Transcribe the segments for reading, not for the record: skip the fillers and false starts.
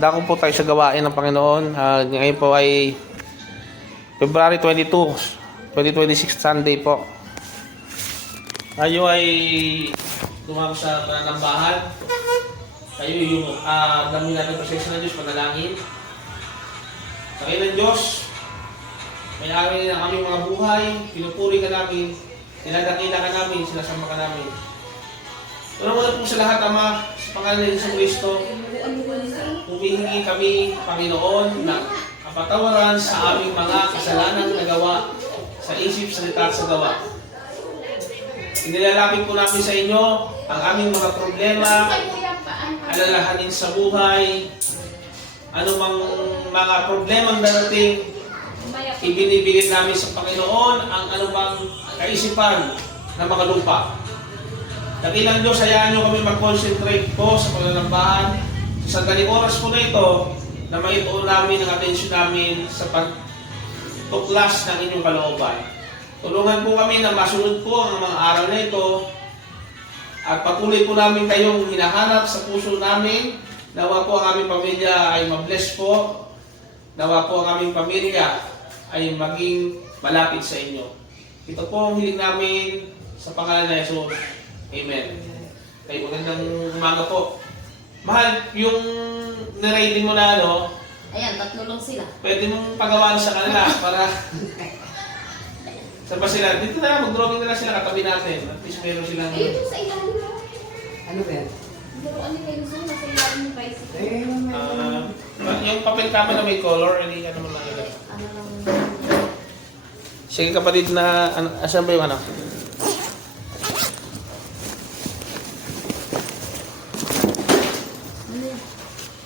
Dako po tayo sa gawain ng Panginoon. Ngayon po ay February 22, 2026 Sunday po. Tayo ay tumawag sa pananambahan. Tayo yung dami natin pasensya ng Diyos, panalangin. Sa ng Diyos, may ari na aming mga buhay, pinupuri ka namin, dinadakila ka namin, sinasama ka namin. Una-una po sa lahat, Ama, sa pangalan ng Isang Kristo, humihingi kami, Panginoon, ng kapatawaran sa aming mga kasalanang nagawa sa isip, salita at sa gawa. Inilalapit po namin sa inyo ang aming mga problema, alalahanin sa buhay, anumang mga problemang darating, ibinibigay namin sa Panginoon ang anumang kaisipan na makalumpa. Dakilang Diyos, hayaan nyo kami mag-concentrate po sa pananambahan. Sa sandaling oras po na ito, na maituon namin ang atensyon namin sa pagtuklas ng inyong kalooban. Tulungan po kami na masunod po ang mga aral na ito at patuloy po namin kayong hinahanap sa puso namin. Nawa po ang aming pamilya ay mabless po. Nawa po ang aming pamilya ay maging malapit sa inyo. Ito po ang hiling namin sa pangalan ng Jesus. Amen. Kaya magandang umaga po. Mahal, yung nirating mo na ano, ayan, tatlo lang sila. pwede mong pagawa sa kanila para saan ba sila? Dito na, mag-drawing na lang sila katabi natin. At least meron silang Ayun sa ilalim mo. Ano ba yan? Laruan nila yung Zoom, nasa ilalim ng bicycle. yung papel kami na may color, hindi ano mo lang yun. Ano lang. Sige kapatid na, asan ba yung ano?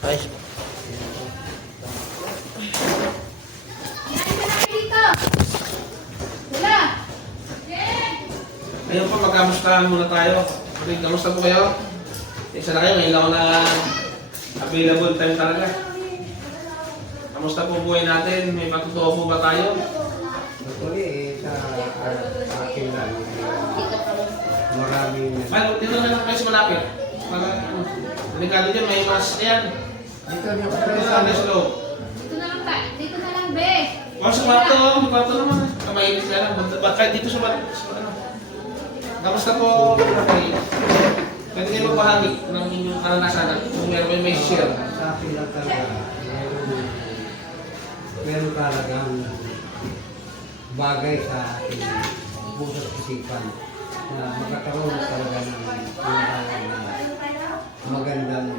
Ay. Ngayon po, magkamustahan muna tayo. Okay, kamusta po kayo? Isa na kayo, ngayon ako na available time talaga. Kamusta po buhay natin? May patutuo po ba tayo? Actually, sa akin lang, maraming... Malo, dito na lang kayo sa malapit. Para, delikado dyan, may mas, ayan. Dito niyo Dito pa na lang, slow. Dito na lang ba? Dito na lang, be. Sa kwarto, may kwarto naman. Kamainis na lang. Kahit dito sa ano. Kamusta po, Rafael? Pwede kayo magbahagi ng inyong karanasan kung meron kayo may share. Sa akin lang talaga, meron talagang bagay sa ating bukas isipan na magkakaroon talaga ng magandang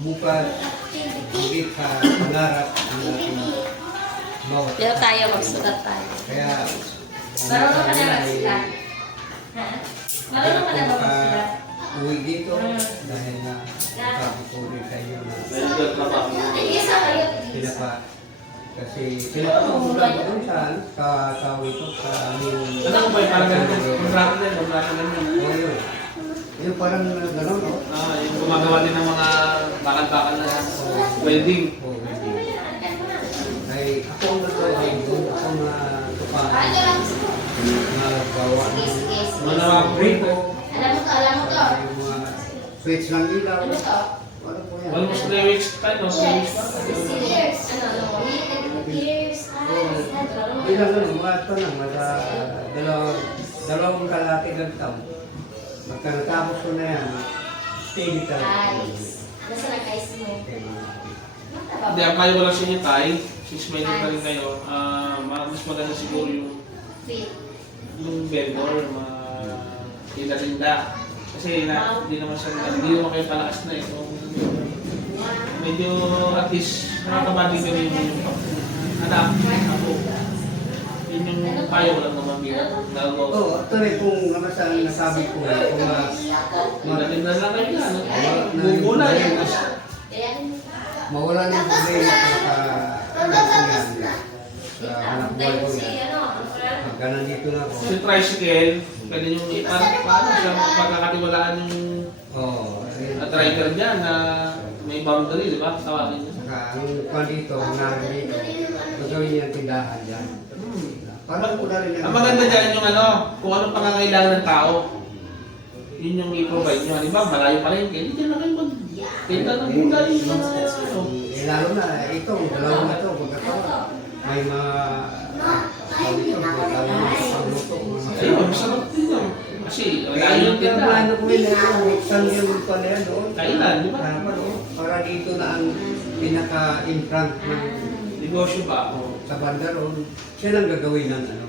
bukas, higit sa pangarap ng ating bawat. Dito tayo, magsulat tayo. Kaya, Marunong ka na magsulat? Ha? Marunong ka na ba magsulat? uwi dito dahil na sabi ko rin sa inyo na Ay, isa kayo. kasi pinapamula ko doon sa tao ito sa aming... Ano ba yung parang ganun? Kontrata din, kontrata din yun. Oo, yun. Yung parang gano'n, no? Yung gumagawa din ng mga bakal-bakal na welding. Oo, hindi. Ay, ako ang naggawa doon. Ako ang Ano lang? nagawa Sige, sige, sige. Mga briko. Alam mo to, alam mo to. Yung mga switch ng ilaw. Ano to? Ano po yan? almost 3 weeks pa, no? 3 weeks pa. 60 years. Ano, no? Years. Bilang ano, mga ito lang, dalawang kalaki ng taon. Pagka natapos ko na yan, steady talaga. Nice. Nasa lang guys mo? Hindi, ang payo ko lang sa inyo, Tay. Since may pa rin kayo, mas maganda siguro Fit. yung vendor, tinda-tinda. Kasi hindi naman kayo palakas na eh. So, medyo at least nakakabali ka rin yung anak, ako. Yun yung payo ko lang naman Oo, actually kung ano sa nasabi ko, kung tinda-tinda lang kayo na, no? Bubula yun. mawala ng problema sa hanap buhay ko yan. Pagka nandito na ako. Sa tricycle, pwede nyo paano siya pagkakatiwalaan yung Oo. driver dyan na may boundary, di ba? Tawagin nyo. Saka ang kwan dito, nandito, magawin niya ang tindahan dyan. Parang ko na rin yan. Ang maganda dyan yung ano, kung anong pangangailangan ng tao. Yun yung i-provide nyo. Halimbawa, malayo pa rin. Hindi dyan na kayo mag-tinda ng gulay. lalo na ito, dalawa na ito, pagkatawa. May mga tawag ito, lalo na pagluto. Ayun, masarap din yun. Kasi wala Kaya yung tinda. plano ko yun na saan yung pala yan doon. Kailan, di ba? Para dito na ang pinaka-in-front ng Negosyo ba? O sa banda roon. Siya lang gagawin ng ano,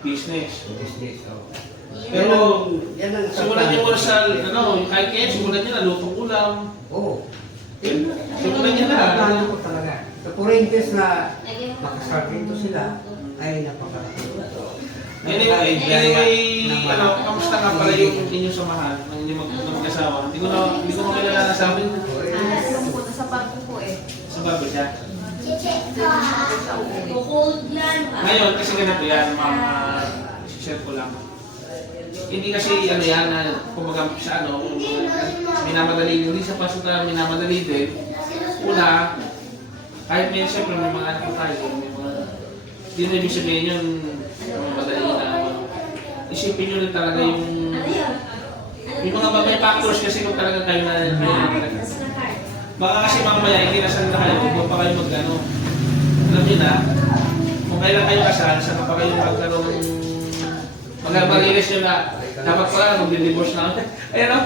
business? business. So. Pero, yan ang simulan niyo muna sa, kahit kaya, simulan niyo na lutong ulam. Oo. Simulan niyo na. Plano ko talaga. Sa Corinthians na makasal dito sila, ay napakalaki. Anyway, kamusta nga pala yung inyong samahan ng inyong mag-asawa? Hindi ko makilala sa amin. Pumunta sa parko po eh. Sa bago siya. Cold yan. Ngayon, kasi ganito yan, share ko lang. Hindi kasi ano yan, kumbaga sa minamadali, hindi sa pasuta minamadali din. Una, kahit may siyempre may mga anak ko tayo, may mga, hindi na ibig sabihin yun, madali na, isipin nyo rin talaga yung mga babay factors kasi kung talaga kayo na baka kasi mamaya hindi na saan na kayo, huwag pa kayo mag-ano. Alam nyo na, kung kailan kayo kasal, saan pa kayo mag-ano mag-marilis nyo na, dapat pala mag-divorce na. Ayan o,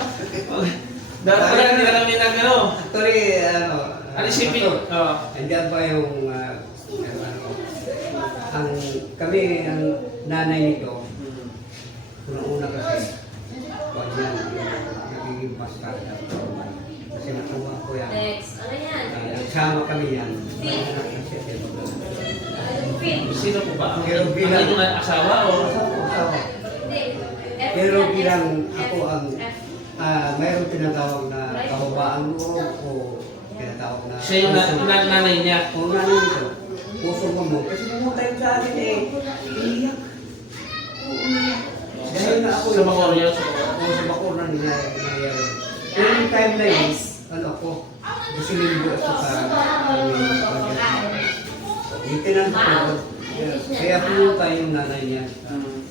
dapat pala hindi alam nyo na gano'n. Actually, Ano isipin? Oo. Andiyan ba yung, kami, ang nanay nito, una kasi, wag yan, nagiging master na kasi natuwa ko yan. Next. Ano yan? Nagsama kami yan. Sino po ba? Pero bilang- Ang inyong asawa o? Hindi. Pero bilang ako ang, mayroong tinatawag na kababaan mo o tinatawag na... Siya yung nanay niya. O nanay nito, puso mo. Kasi pumunta yun sa akin eh, iiyak. Oo na. Dahil na ako Sa Bacoor yun? Oo, sa Bacoor na nangyayari. Pero yung time na yun, ano ako, gusto niligo ako sa itinanong ko. Kaya pumunta yung nanay niya,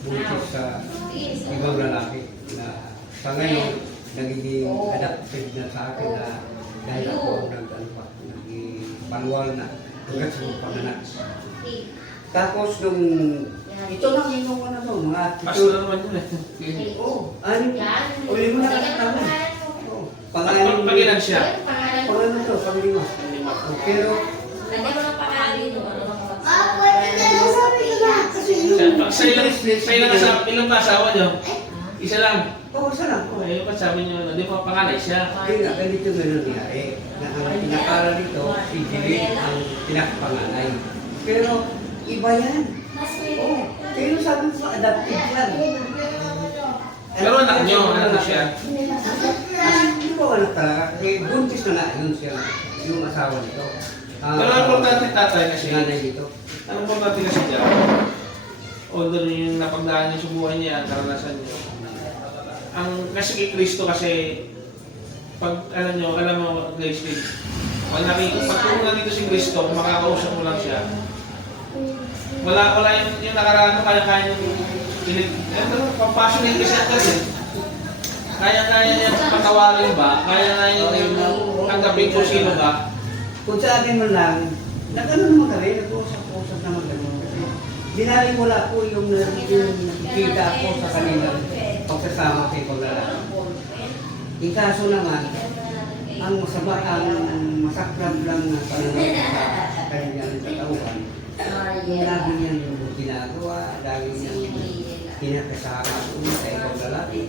buntis sa ibang lalaki na sa ngayon, nagiging adapted na sa akin na dahil ako naging manual na hanggang sa panganak. Tapos nung ito lang yung ano mga Pasto na naman yun eh. Oo, uli mo na katawa. Pag-ilan siya? Pangalan to, pag-lima. Pero, Hindi mo na pangalan yun. Sa ilang asawa niyo? Isa lang. oo, isa lang. Okay, yung sabi niyo, hindi pa pangalay siya. Hindi nga, ganito nga nangyari. Na ang pinakala dito, si Jilit ang pinakapanganay. Pero, iba yan. Oo, pero sabi ko, adapted yan. Pero anak niyo, anak na siya. Hindi ko anak talaga, kasi buntis na nga yun siya, yung asawa nito. Pero ang importante tatay kasi, Nanay dito. ang importante kasi dyan, although yung napagdaan niyo sa buhay niya, karanasan niyo, ang kasi kay Kristo kasi, pag alam mo guys, pag tulungan dito si Kristo, kung makakausap mo lang siya, wala yung nakaraan mo, kaya pampassionate kasi ang kasi. Kaya niya patawarin ba? Kaya niya tanggapin kung sino ba? Kung sa akin man lang, nag-ano naman kami, nag-uusap naman kami. Dinali mo lang po yung nakikita ko sa kanilang pagsasama sa ibang lalaki. Yung kaso naman, ang masama, ang masakran lang na pananaw sa kanilang katauhan, lagi niyan yung ginagawa, lagi niyan kinakasama sa ibang lalaki.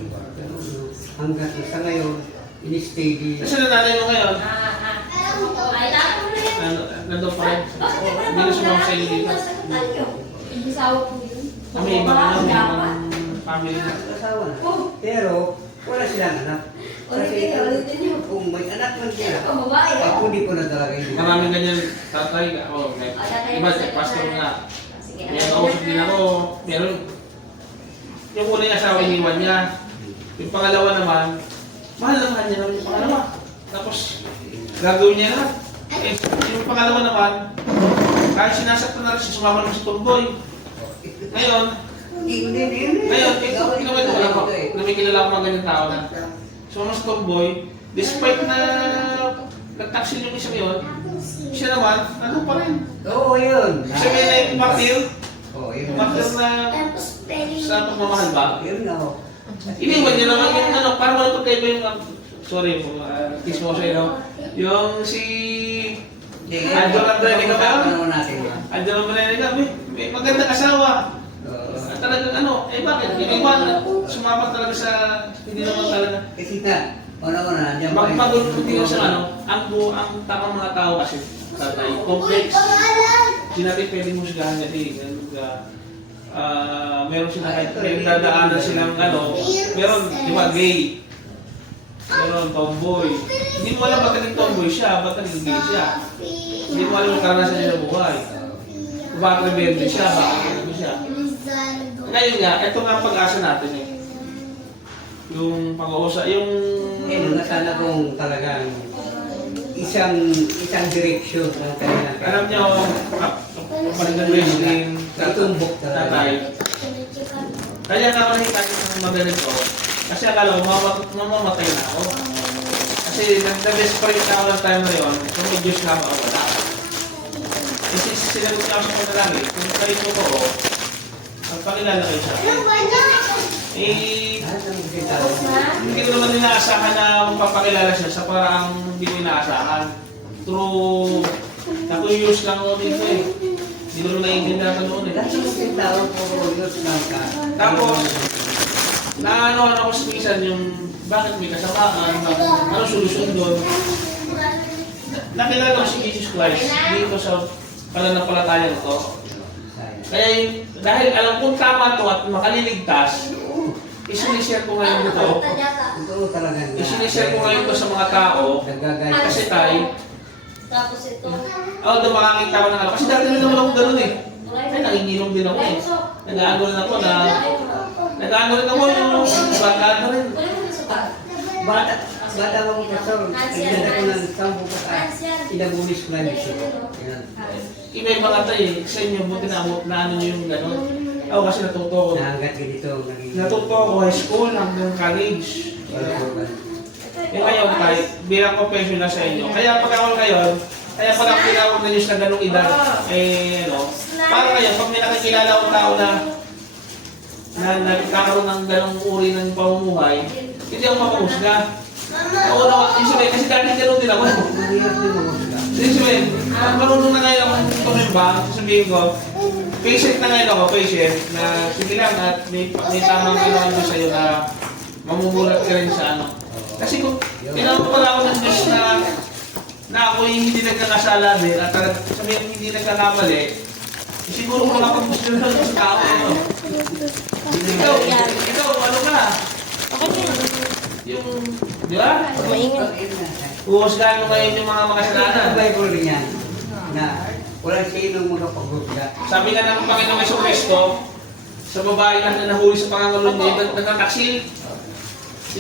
Hanggang sa ngayon, in-steady. Kasi nanay mo ngayon, nandun pa rin. Hindi na sumama sa inyo dito. Kami ibang family na. Asawa na. Pero, wala silang anak. Kasi kung may anak man sila, ako hindi ko na talaga hindi. Maraming ganyan tatay. Iba, pastor nga. May nakausap din ako. Meron. Yung una yung asawa, iniwan niya. Yung pangalawa naman, mahal na mahal niya naman yung pangalawa. Tapos, gagawin niya lahat. Eh, yung pangalawa naman, kahit sinasaktan na rin siya, sumama naman sa tomboy. Ngayon, kinuwento ko lang ako, na may kilala ko mga ganyang tao na sumama sa tomboy, despite na nagtaksil yung isang yun, siya naman, ano pa rin. Oo, yun. Siya may naipatil, Oo, yun. patil na sa pagmamahal ba? Yun nga ho. Iniwan niya naman yung ano, parang wala pagkaiba yung, sorry po, kiss mo sa iyo. Yung si Angelo Andrenica ba? Ano natin yan? Angelo Andrenica, may magandang asawa. Oo. At talagang ano, bakit? Iniwan, sumama talaga sa, hindi naman talaga. Kasi na, una-una, nandiyan pa Magpagulunti ko sa ano, ang tamang mga tao kasi, tatay, complex. Hindi natin pwedeng musgahan niya meron sila kahit may dadaanan silang ano, meron, di ba, gay. Meron tomboy. Hindi mo alam ba't naging tomboy siya, ba't naging gay siya. Hindi mo alam ang karanasan niya sa buhay. Bakit rebelde siya, bakit ano siya. Ngayon nga, ito nga ang pag-asa natin eh. Yung pag-uusap, yung... Ngayon, nasana kung talagang isang direksyon ng kanilang Alam niyo, kapalitan wrestling, Tutumbok talaga. tatay. Kaya nga ako nakikita ng maganito, kasi akala ko mamamatay na ako. Kasi nag-desperate na ako ng time na yun, kung may Diyos na ako, wala. Kasi sinagot niya ako sa panalangin, kung kayo totoo, magpakilala kayo sa akin. Eh, hindi ko naman inaasahan na magpapakilala siya sa paraang hindi ko inaasahan. True, nakuyos lang ako dito eh. Hindi ko naman naiintindihan ka noon eh. Dahil yung tao po, yun lang ka. Tapos, naanohan ako sa minsan yung bakit may kasamaan, ano solusyon doon. Nakilala ko si Jesus Christ dito sa pananampalataya ko. Kaya dahil alam kong tama to at makaliligtas, isinishare ko ngayon ito. Ito talaga na. Isinishare ko ngayon ito sa mga tao. Nagagaya. Kasi tayo, Tapos ito. ako doon makakita ko ng ano. Kasi dati rin naman ako ganun eh. Ay, nanginginom din ako eh. Nag-ano rin ako na... Nag-ano rin ako yung bata rin. Bata ako po sa nagdala ko ng sampo ko sa inabulis ko lang siya. Iba-iba ka tayo eh. Sa inyo, buti na ano nyo yung gano'n. Ako kasi natuto ko. Nahangat ganito. Natuto ako high school hanggang college. Eh ngayon tayo, bilang professional sa inyo. Kaya pag ako ngayon, kaya pag ako pinawag na Diyos na ganong edad, eh ano, para ngayon, pag may nakikilala akong tao na nagkakaroon ng ganong uri ng pamumuhay, hindi ako makamusga. Nauna, kasi dati gano'n din ako. Marunong na ngayon akong tumimba, sabihin ko, patient na ngayon ako, patient, na sige lang at may tamang ginawa ko sa'yo na mamumulat ka rin sa ano. Kasi kung tinawag pala ako ng Diyos na ako hindi nagkakasala din at sabihin hindi nagkakamali, siguro kung nakapagpusin na sa tao ano. Ikaw, ano ka? Yung, di ba? Huhusgahan mo ngayon yung mga makasalanan. Ang Bible rin yan, na walang sinong makapag-husga. Sabi nga ng Panginoong Jesucristo, sa babae na nahuli sa pangangaluan niya, nagtataksil.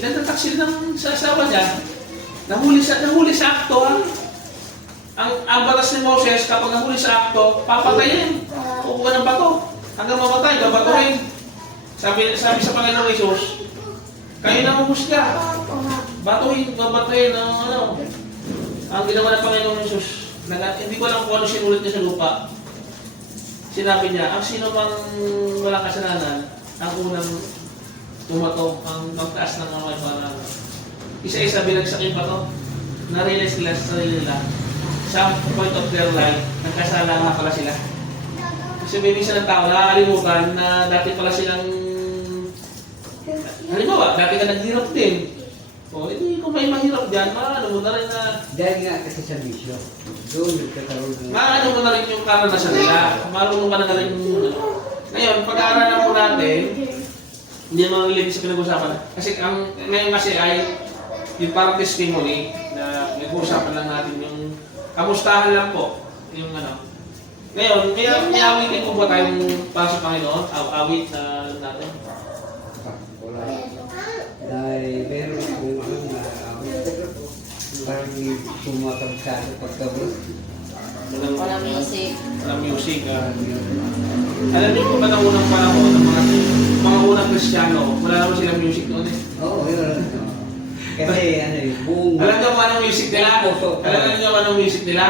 Nagtataksil ng sa asawa niya. Nahuli sa akto. Ang batas ni Moses, kapag nahuli sa akto, papatayin. Kukuha ng bato. Hanggang mamatay, babatuhin. Sabi sa Panginoong Jesus, kayo na humusga. Batuhin, babatuhin, ano. Ang ginawa ng Panginoong Jesus, hindi ko alam kung ano sinulit niya sa lupa. Sinabi niya, ang sino mang walang kasalanan, ang unang tumato, ang magtaas ng mga parang isa-isa binagsak yung bato, na-realize nila sa sarili nila, sa point of their life, nagkasala nga pala sila. Kasi may minsan ng tao, nakakalimutan na dati pala silang, halimbawa, dati ka naghirap din. O, hindi kung may mahirap dyan, maano mo na rin na... Dahil nga kasi sa misyo, doon nagkakaroon ng... Maano mo na rin yung karanasan nila. Marunong ka na rin yung... Ngayon, pag-aaralan mo natin, hindi naman related sa pinag-usapan. Kasi ngayon kasi ay yung parang testimony na nag-uusapan lang natin yung kamustahan lang po. Yung ano. Ngayon, may awitin po ba tayong pasok Panginoon? Awit na natin? Wala. Dahil meron akong ano na parang sumatabsado pagkabot. Walang music. Walang music. Alam niyo po ba na unang panahon ng mga unang Kristiyano, wala naman silang music noon eh. Oo, yun. Kasi ano yun, buong... Alam niyo kung anong music nila? Alam niyo kung anong music nila?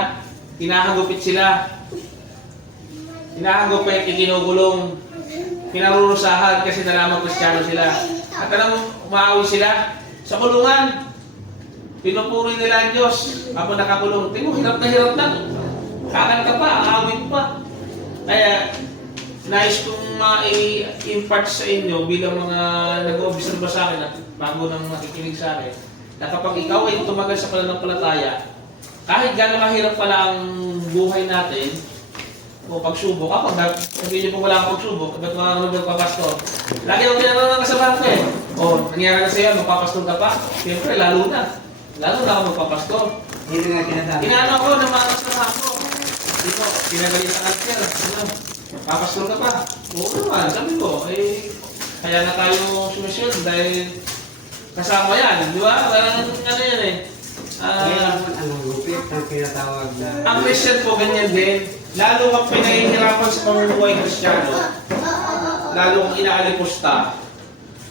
Hinahagupit sila. Hinahagupit, ikinugulong, pinarurusahan kasi nalaman Kristiyano sila. At alam mo, umaawi sila sa kulungan. Pinupuri nila ang Diyos habang nakakulong. Tingnan mo, hirap na. Kakanta pa, aawit pa. Kaya, nais kong ma-impart sa inyo bilang mga nag-observe sa akin at bago nang nakikinig sa akin, na kapag ikaw ay tumagal sa pananampalataya, kahit gano'ng mahirap pala ang buhay natin, o pagsubok, kapag sabihin niyo po wala akong pagsubok, ba't mga magpapastor? Lagi akong tinanong ng kasamahan ko eh. O, nangyari na sa'yo, magpapastor ka pa? Siyempre, lalo na. Lalo na ako magpapastor. Yun nga sinasabi. Inaano ako ng mga kasamahan ko. Dito, pinagalitan ka siya. Ano, papastor ka pa? Oo naman, sabi ko. Eh, kaya na tayo sumisyod dahil kasama yan. Di ba? Parang ano yan eh. Kaya anong lupit ang tinatawag na... Ang Christian po, ganyan din. Lalo kang pinahihirapan sa pamumuhay Kristiyano, lalo kang inaalipusta,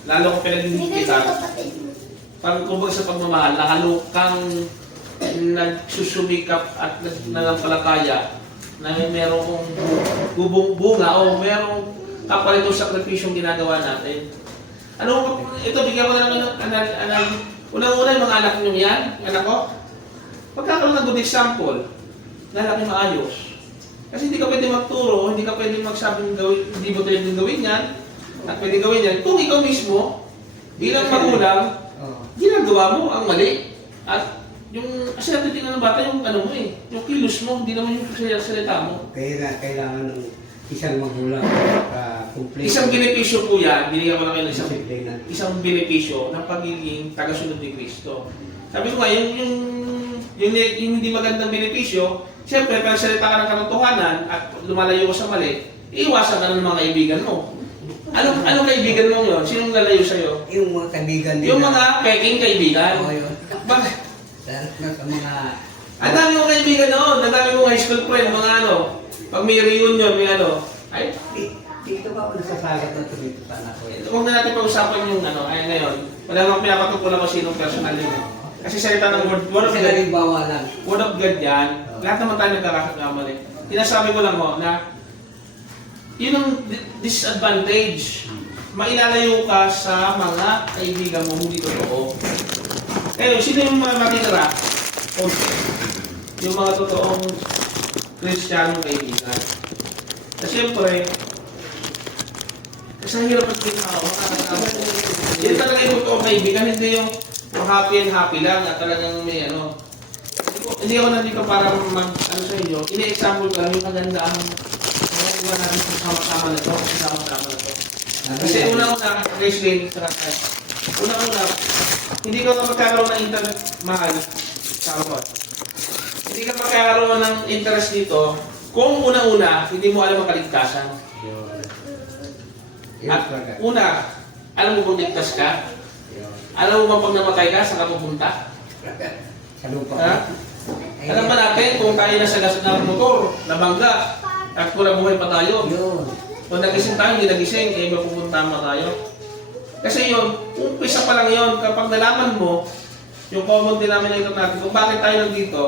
lalo kang pinaghihigitan, pag kumbaga sa pagmamahal, nakalukang nagsusumikap at nanampalataya na meron kong bunga o merong kapalit o sakripisyong ginagawa natin. Ano, ito bigyan ko na naman unang-una yung mga anak nyo yan, anak ko, pagkakaroon ng good example, lalaki maayos. Kasi hindi ka pwede magturo, hindi ka pwede magsabing gawin, hindi mo pwede gawin yan, at pwede gawin yan. Kung ikaw mismo, bilang magulang, ginagawa mo ang mali. At yung, kasi natitingnan ng bata yung ano mo eh, yung kilos mo, hindi naman yung salita mo. Kaya kailangan ng isang magulang para complete. Isang benepisyo po yan, binigyan ko lang kayo ng Disiplina. isang benepisyo ng pagiging tagasunod ni Kristo. Sabi ko nga, yung hindi magandang benepisyo, siyempre, pag salita ka ng katotohanan at lumalayo ka sa mali, iiwasan ka ng mga kaibigan mo. Anong kaibigan mo yun? Sinong lalayo sa'yo? Yung mga kaibigan nila. Yung mga peking kaibigan. Oo, yun. Bakit? Sa mga... Ang dami mong kaibigan noon, ang dami mong high school friend, mga ano, pag may reunion, may ano, ay, Dito ba ako nasasagat na ito dito sa anak ko? huwag na natin pag-usapan yung ano, ay ngayon, wala namang pinapatutulan ko sinong personal yun. Kasi salita ng word of Kasi God, halimbawa lang. word of God yan, lahat naman tayo nagkakakamali. Tinasabi ko lang ho, na yun ang disadvantage. Mailalayo ka sa mga kaibigan mo, hindi totoo. Ngayon, sino yung mga matitira? Yung mga totoong Kristiyanong kaibigan. Kasi siyempre, kasi ang hirap at tao, yun talaga yung totoong kaibigan, hindi yung happy and happy lang at talagang may ano. Hindi ako nandito para ano sa inyo, ini-example ko lang yung kagandaan ng mga natin sa sama-sama na ito, sama-sama na ito. Kasi una-una, Gracelyn, una-una, hindi ka magkakaroon ng internet mahal sa robot. Hindi ka magkakaroon ng interest dito kung una-una, hindi mo alam ang kaligtasan. At una, alam mo bang ligtas ka? Alam mo bang pag namatay ka, saan ka pupunta? Sa lupa. Ha? Alam ba natin kung tayo nasa gas ng motor, nabangga, at kung nabuhay pa tayo? Yun. Kung nagising tayo, hindi nagising, eh mapupunta pa tayo. Kasi yun, umpisa pa lang yun, kapag nalaman mo, yung common denominator natin, kung bakit tayo nandito,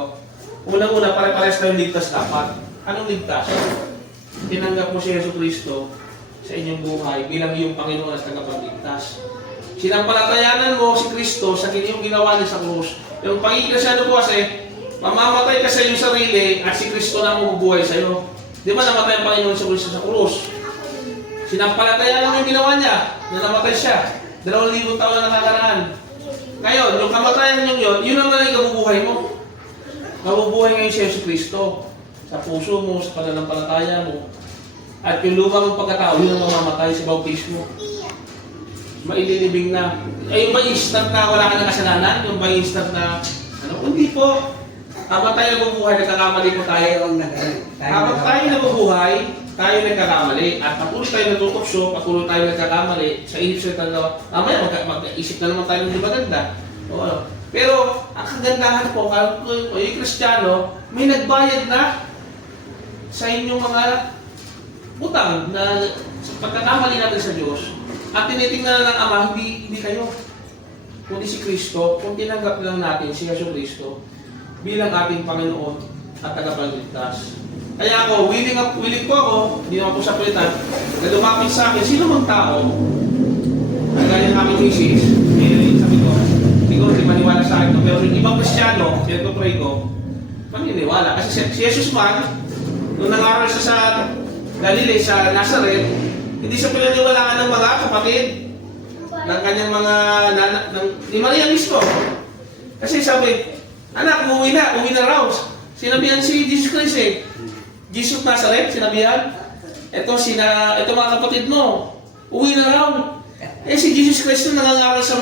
unang-una, pare-pares tayong ligtas dapat. Anong ligtas? Tinanggap mo si Yesu Cristo sa inyong buhay bilang iyong Panginoon at tagapagligtas. Sinampalatayanan mo si Kristo sa iyong ginawa niya sa krus. Yung pagkikristyano po kasi, mamamatay ka sa iyong sarili at si Kristo na mabubuhay sa iyo. Di ba namatay ang Panginoon sa Kristo sa krus? Sinampalatayanan mo yung ginawa niya na namatay siya. 2,000 taon na nakakaraan. Ngayon, yung kamatayan niyo yun naman ang ikabubuhay mo. Mabubuhay ngayon si Yesu Kristo sa puso mo, sa pananampalataya mo. At yung lumang mong pagkatao, yun ang mamamatay sa bautismo. Maililibing na. Ay, yung ba instant na wala ka ng kasalanan? Yung ba instant na, ano? Hindi po. Habang tayo nabubuhay, nagkakamali po tayo. Habang tayo nabubuhay, tayo nagkakamali. At patuloy tayo natutukso, patuloy tayo nagkakamali. Sa inip sa tanda, mamaya mag-isip na naman tayo ng di maganda. O, ano? Pero, ang kagandahan po, yung Kristiyano, may nagbayad na sa inyong mga utang na sa pagkakamali natin sa Diyos. At tinitingnan ng Ama, hindi kayo. kundi si Kristo, kung tinanggap lang natin si Yesu Kristo bilang ating Panginoon at tagapagligtas. Kaya ako, willing po ako, hindi naman po sa palitan, na lumapit sa akin, sino mang tao, kagaya ng aming misis, sabi ko, siguro di maniwala sa akin, pero yung ibang Kristyano, kaya ko pray ko, maniniwala. Kasi si Jesus man, nung nangaral siya sa Galilee, sa Nazareth, hindi siya pinaniwalaan ng mga kapatid, ng kanyang mga ni Maria mismo. Kasi sabi, anak, uwi na raw. Sinabihan si Jesus Christ eh. Jesus Nazareth, sinabihan. Ito mga kapatid mo, uwi na raw. Eh si Jesus Christ na nangangaral sa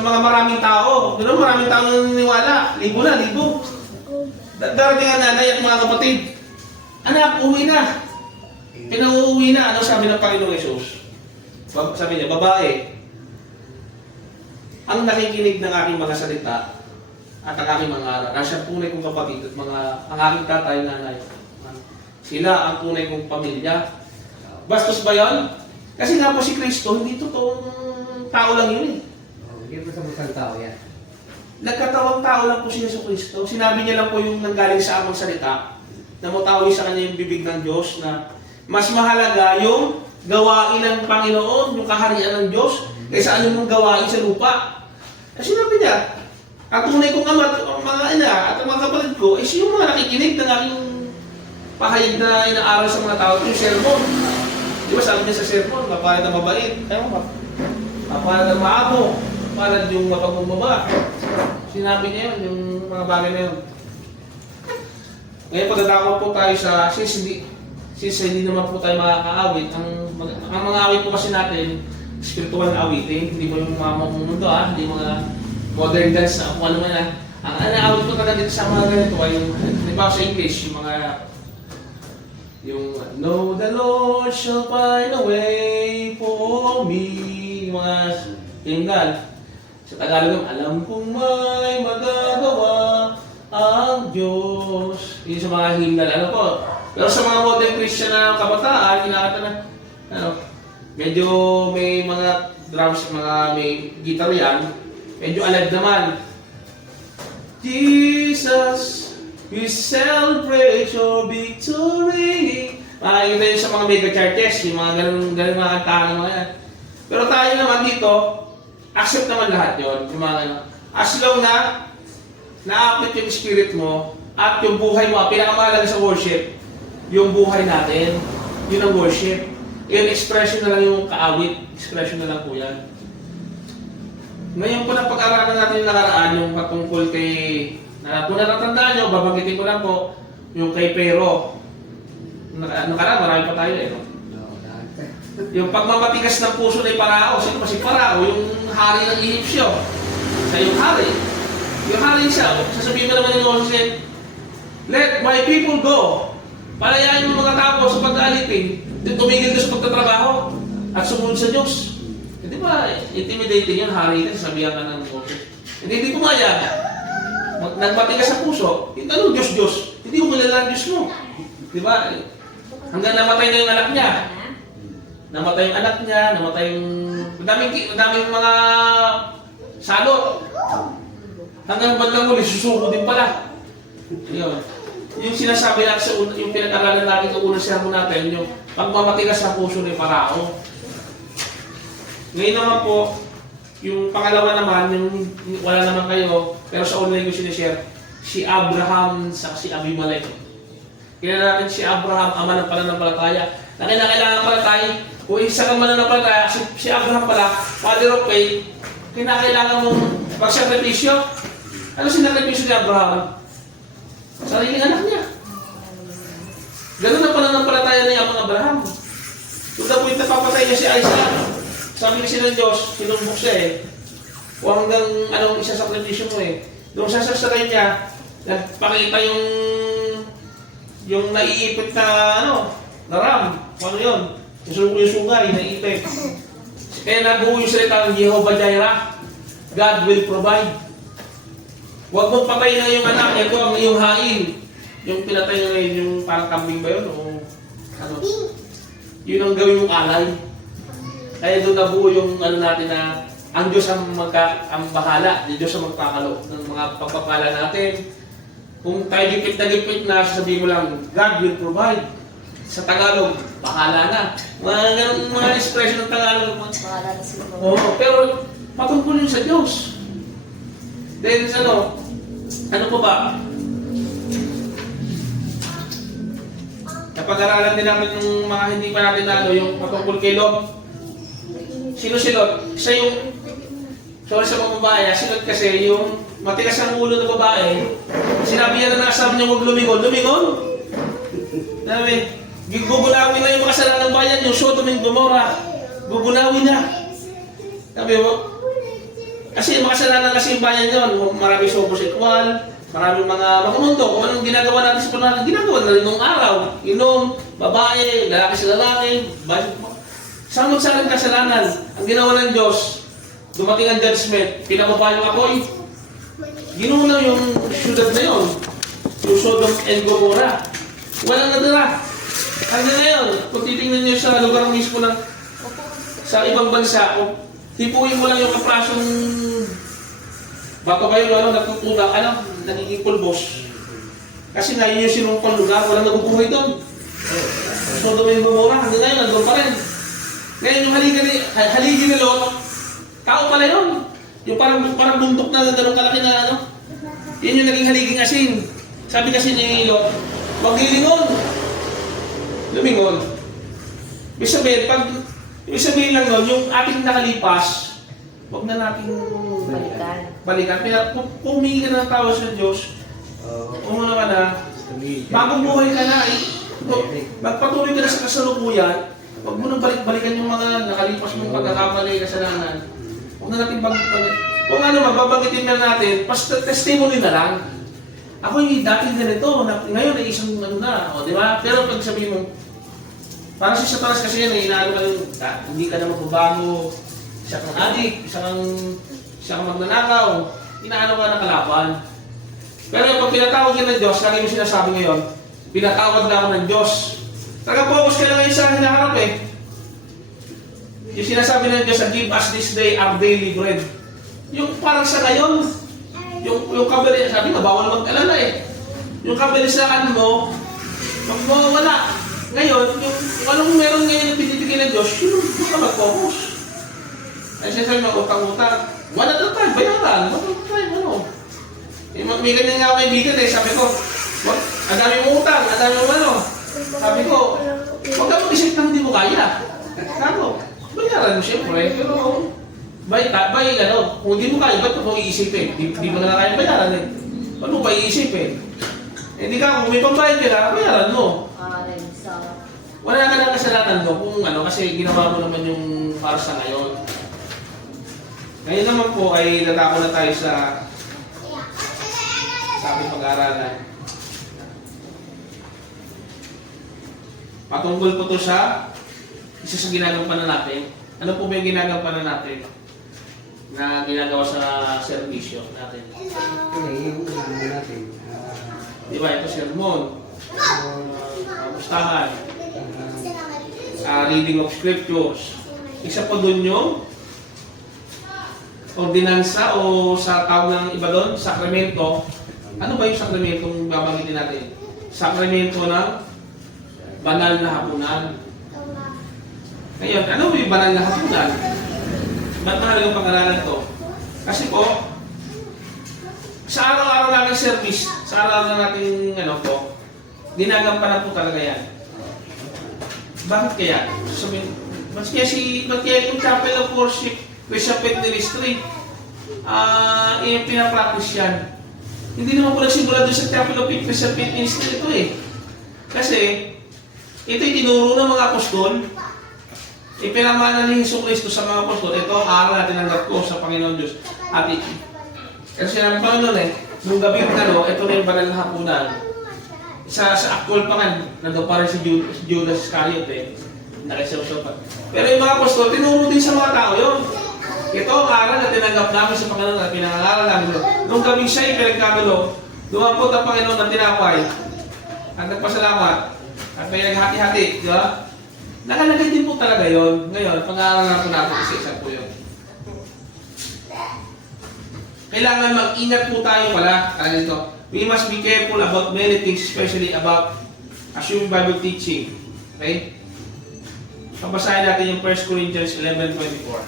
mga maraming tao. Doon maraming tao naniniwala. Libo. Darating ang nanay at mga kapatid. Anak, uwi na. Pinauuwi na. Ano sabi ng Panginoong Jesus? Sabi niya, babae, ang nakikinig ng aking mga salita at ang aking mga aral, nasa tunay kong kapatid at ang aking tatay, nanay, sila ang tunay kong pamilya. Bastos ba yun? Kasi nga po si Kristo, hindi totoong tao lang yun eh. Hindi po sa busang tao yan. Nagkatawang tao lang po si Yesu Kristo. Sinabi niya lang po yung nanggaling sa amang salita, na matawi sa kanya yung bibig ng Diyos, na mas mahalaga yung gawain ng Panginoon, yung kaharian ng Diyos, kaysa anong gawain sa lupa. Kasi sinabi niya, ang tunay kong ama, ang mga ina, at ang mga kapatid ko, is yung mga nakikinig ng aking pahayag na inaaral sa mga tao, yung sermon. Di ba sabi niya sa sermon, mapalad na mabait, mapalad na maamo, mapalad yung mapagmumaba. Sinabi niya yun, yung mga bagay na yun. Ngayon, pagdadako po tayo sa, since hindi naman po tayo makakaawit, ang mga awit po kasi natin, spiritual na awitin, hindi mo yung mga mundo hindi mga modern dance na kung ano man Ang awit po talaga dito sa mga ganito ay yung, halimbawa sa English, yung know the Lord shall find a way for me, yung mga tinggal. Sa Tagalog, alam kong may magagawa ang Diyos. Yung sa mga himnal, ano po. Pero sa mga modern Christian na kabataan, kinakata na, medyo may mga drums, may guitar yan, medyo alad naman. Jesus, we celebrate your victory. Makikita yun sa mga mega churches, yung mga ganun mga kantahan, mga yan. Pero tayo naman dito, accept naman lahat yun, yung mga ganun. As long na na-apply yung spirit mo at yung buhay mo, ang pinakamahalaga sa worship, yung buhay natin, yun ang worship. Yung expression na lang yung kaawit, expression na lang po yan. Ngayon po na pag-aralan natin yung nakaraan, yung patungkol kay, kung natatandaan nyo, babanggitin ko lang po, yung kay Pero. Nakaraan, marami pa tayo eh, no? Yung pagmamatigas ng puso ni Parao, sino pa si Parao? Yung hari ng Egyptio. Sa yung hari. Yung hari siya, sasabihin mo naman ng Moses, let my people go. Palayain mo mga tao sa pag-aalitin, tumigil ka sa pagtatrabaho at sumunod sa Diyos. Hindi ba, intimidating yun, hari ka, sasabihan ka ng Moses. Hindi pumayag. Nagmatigas sa puso, ano Diyos? Hindi ko kilala ang Diyos mo. Di ba? Hanggang namatay na yung anak niya. Namatay yung anak niya, namatay yung... Madaming mga salot. Hanggang bandang muli, susuko din pala. Yun. Yung sinasabi natin sa yung pinag-aralan natin sa unang sermon natin, yung pagmamatigas sa puso ni Parao. Ngayon naman po, yung pangalawa naman, yung wala naman kayo, pero sa online ko sinishare, si Abraham sa si Abimelech. Kailangan natin si Abraham, ama ng pananampalataya. Na kailangan pala tayo, kung isa kang mananampalataya, si Abraham pala, father of faith, kinakailangan mong pagsakripisyo. Ano sinakripisyo ni Abraham? Sariling anak niya. Ganun ang pananampalataya niya ang Abraham. To the point na papatay niya si Isaac. Sabi kasi ng Diyos, sinumbok siya eh. O hanggang anong isasakripisyo mo eh. Doon sasasakay niya, nagpakita yung naiipit na na ram. Ano yun? Yung sungay, naiipit. Kaya nabuo yung salita ng Jehovah Jireh. God will provide. Huwag mong patay na yung anak niya, ito yung hain. Yung pinatay na yun, yung parang kambing ba yun? O ano? Yun ang gawin mong alay. Kaya doon nabuo yung natin na ang Diyos ang bahala, ang Diyos ang magkakalo ng mga pagpapala natin. Kung tayo gipit na, sasabihin mo lang, God will provide. Sa Tagalog, bahala na. Mga ganun mga expression ng Tagalog. Bahala na siguro. Oo, pero patungkol yun sa Diyos. Then, ano po ba? Napag-aralan din namin yung mga hindi pa natin yung patungkol kay Lot. Sino si Lot? Siya yung, sorry sa mga babae, si Lot kasi yung matigas ang ulo ng babae, sinabi niya na nasa niya huwag lumingon. Lumingon? Sabi, gugulawin na yung mga kasalanan ng bayan, yung Sodom and Gomorrah. Gugulawin na. Sabi mo, kasi yung mga kasalanan kasi yung bayan yun, maraming homosexual, maraming mga mundo, kung anong ginagawa natin sa panahon, ginagawa na rin nung araw. Inom, babae, lalaki sa lalaki, saan magsalang kasalanan? Ang ginawa ng Diyos, dumating ang judgment, pinababa yung apoy, ginunaw yung syudad na yun, yung Sodom and Gomorrah. Walang nadira. Hanggang ngayon, kung titingnan nyo sa lugar mismo ng sa ibang bansa, kung tipuin mo lang yung kaprasong baka ba yung nagtutulak, nagiging pulbos. Kasi nga yun yung sinumpang lugar, walang nabubuhay doon. Sodom and Gomorrah, hanggang ngayon, nandun pa rin. Ngayon yung haligi ni Lot, tao pala yun. Yung parang bundok na gano'ng kalaki na yun yung naging haliging asin. Sabi kasi ni Lot, huwag lilingon. Lumingon. Ibig sabihin lang nun, yung ating nakalipas, huwag na natin balikan. Kung humingi ka ng tawa sa Diyos, umuna ka na, bagong buhay ka na, magpatuloy ka na sa kasalukuyan, huwag mo nang balik-balikan yung mga nakalipas mong pagkakamali, kasalanan. Huwag na natin balik. Kung mababangitin na natin, testimony na lang. Ako yung dating ganito, ngayon ay isang di ba? Pero pag sabihin mo, parang si Satanas kasi yan, inaano ka yung, hindi ka na magbabago, isa kang adik, isa kang magnanakaw, inaano ka na kalaban. Pero pag pinatawag ka ng Diyos, lagi mo sinasabi ngayon, pinatawag na ako ng Diyos. Taga-focus ka na ngayon sa hinaharap eh. Yung sinasabi ng Diyos, give us this day our daily bread. Yung parang sa ngayon, yung kabili, sabi nga, bawal mag-alala eh. Yung kabilisaan mo, magmawala. Ngayon, yung anong meron ngayon na pinibigay ng Diyos, yun ka mag-focus. Ay siya sabi mo, utang-utang. Wala na tayo, bayaran. Wala na tayo, may ganyan nga ako kaibigan eh, sabi ko, ang dami mong utang, ang dami mong Sabi ko, huwag ka mag-isip na hindi mo kaya. Kako, bayaran mo siyempre, pero kung hindi mo kaya, ba't mo iisipin? Hindi mo na kaya bayaran eh. Ba't mo ba iisipin? Hindi ka, kung may pambayad ka na, bayaran mo. Wala ka na kasalanan mo kung kasi ginawa mo naman yung para sa ngayon. Ngayon naman po ay natako na tayo sa aking pag-aaralan. Patungkol po ito sa isa sa ginagampanan natin. Ano po ba yung ginagampanan natin na ginagawa sa servisyo natin? Yung natin. Di ba? Ito sermon, kamustahan, reading of scriptures. Isa po doon yung ordinansa o sa tawag ng iba doon, sakramento. Ano ba yung sakramento kung babanggitin natin? Sakramento ng banal na hapunan. Ngayon, ano ba yung banal na hapunan? Ba't mahalagang pag-aralan ito? Kasi po, sa araw-araw nating service, sa araw-araw nating ginagampanan po talaga yan. Bakit kaya? Ba't kaya yung Chapel of Worship, Bishop Ministry, pinapractice yan. Hindi naman po nagsimula doon sa Chapel of Bishop Ministry ito eh. Kasi, ito'y tinuro ng mga apostol, ipinamana ni Hesus Kristo sa mga apostol, ito ang aral na tinanggap ko sa Panginoon Diyos. Kasi sinabi pa nun nung gabi ito na yung banal na hapunan. Sa actual pa nga, nandun pa rin si Judas Iscariot nakisaw-saw. Pero yung mga apostol, tinuro din sa mga tao yun. Ito ang aral na tinanggap namin sa Panginoon at pinangaral namin yun. Nung gabing siya'y pinagkagulo, dumampot ang Panginoon ng tinapay at nagpasalamat at may naghati-hati, di ba? Nakalagay din po talaga yun. Ngayon, pag-aaral na po natin isa-isa po yun. kailangan mag-ingat po tayo pala. Ito, we must be careful about many things, especially about assuming Bible teaching. Okay? Pabasahin natin yung 1 Corinthians 11:24.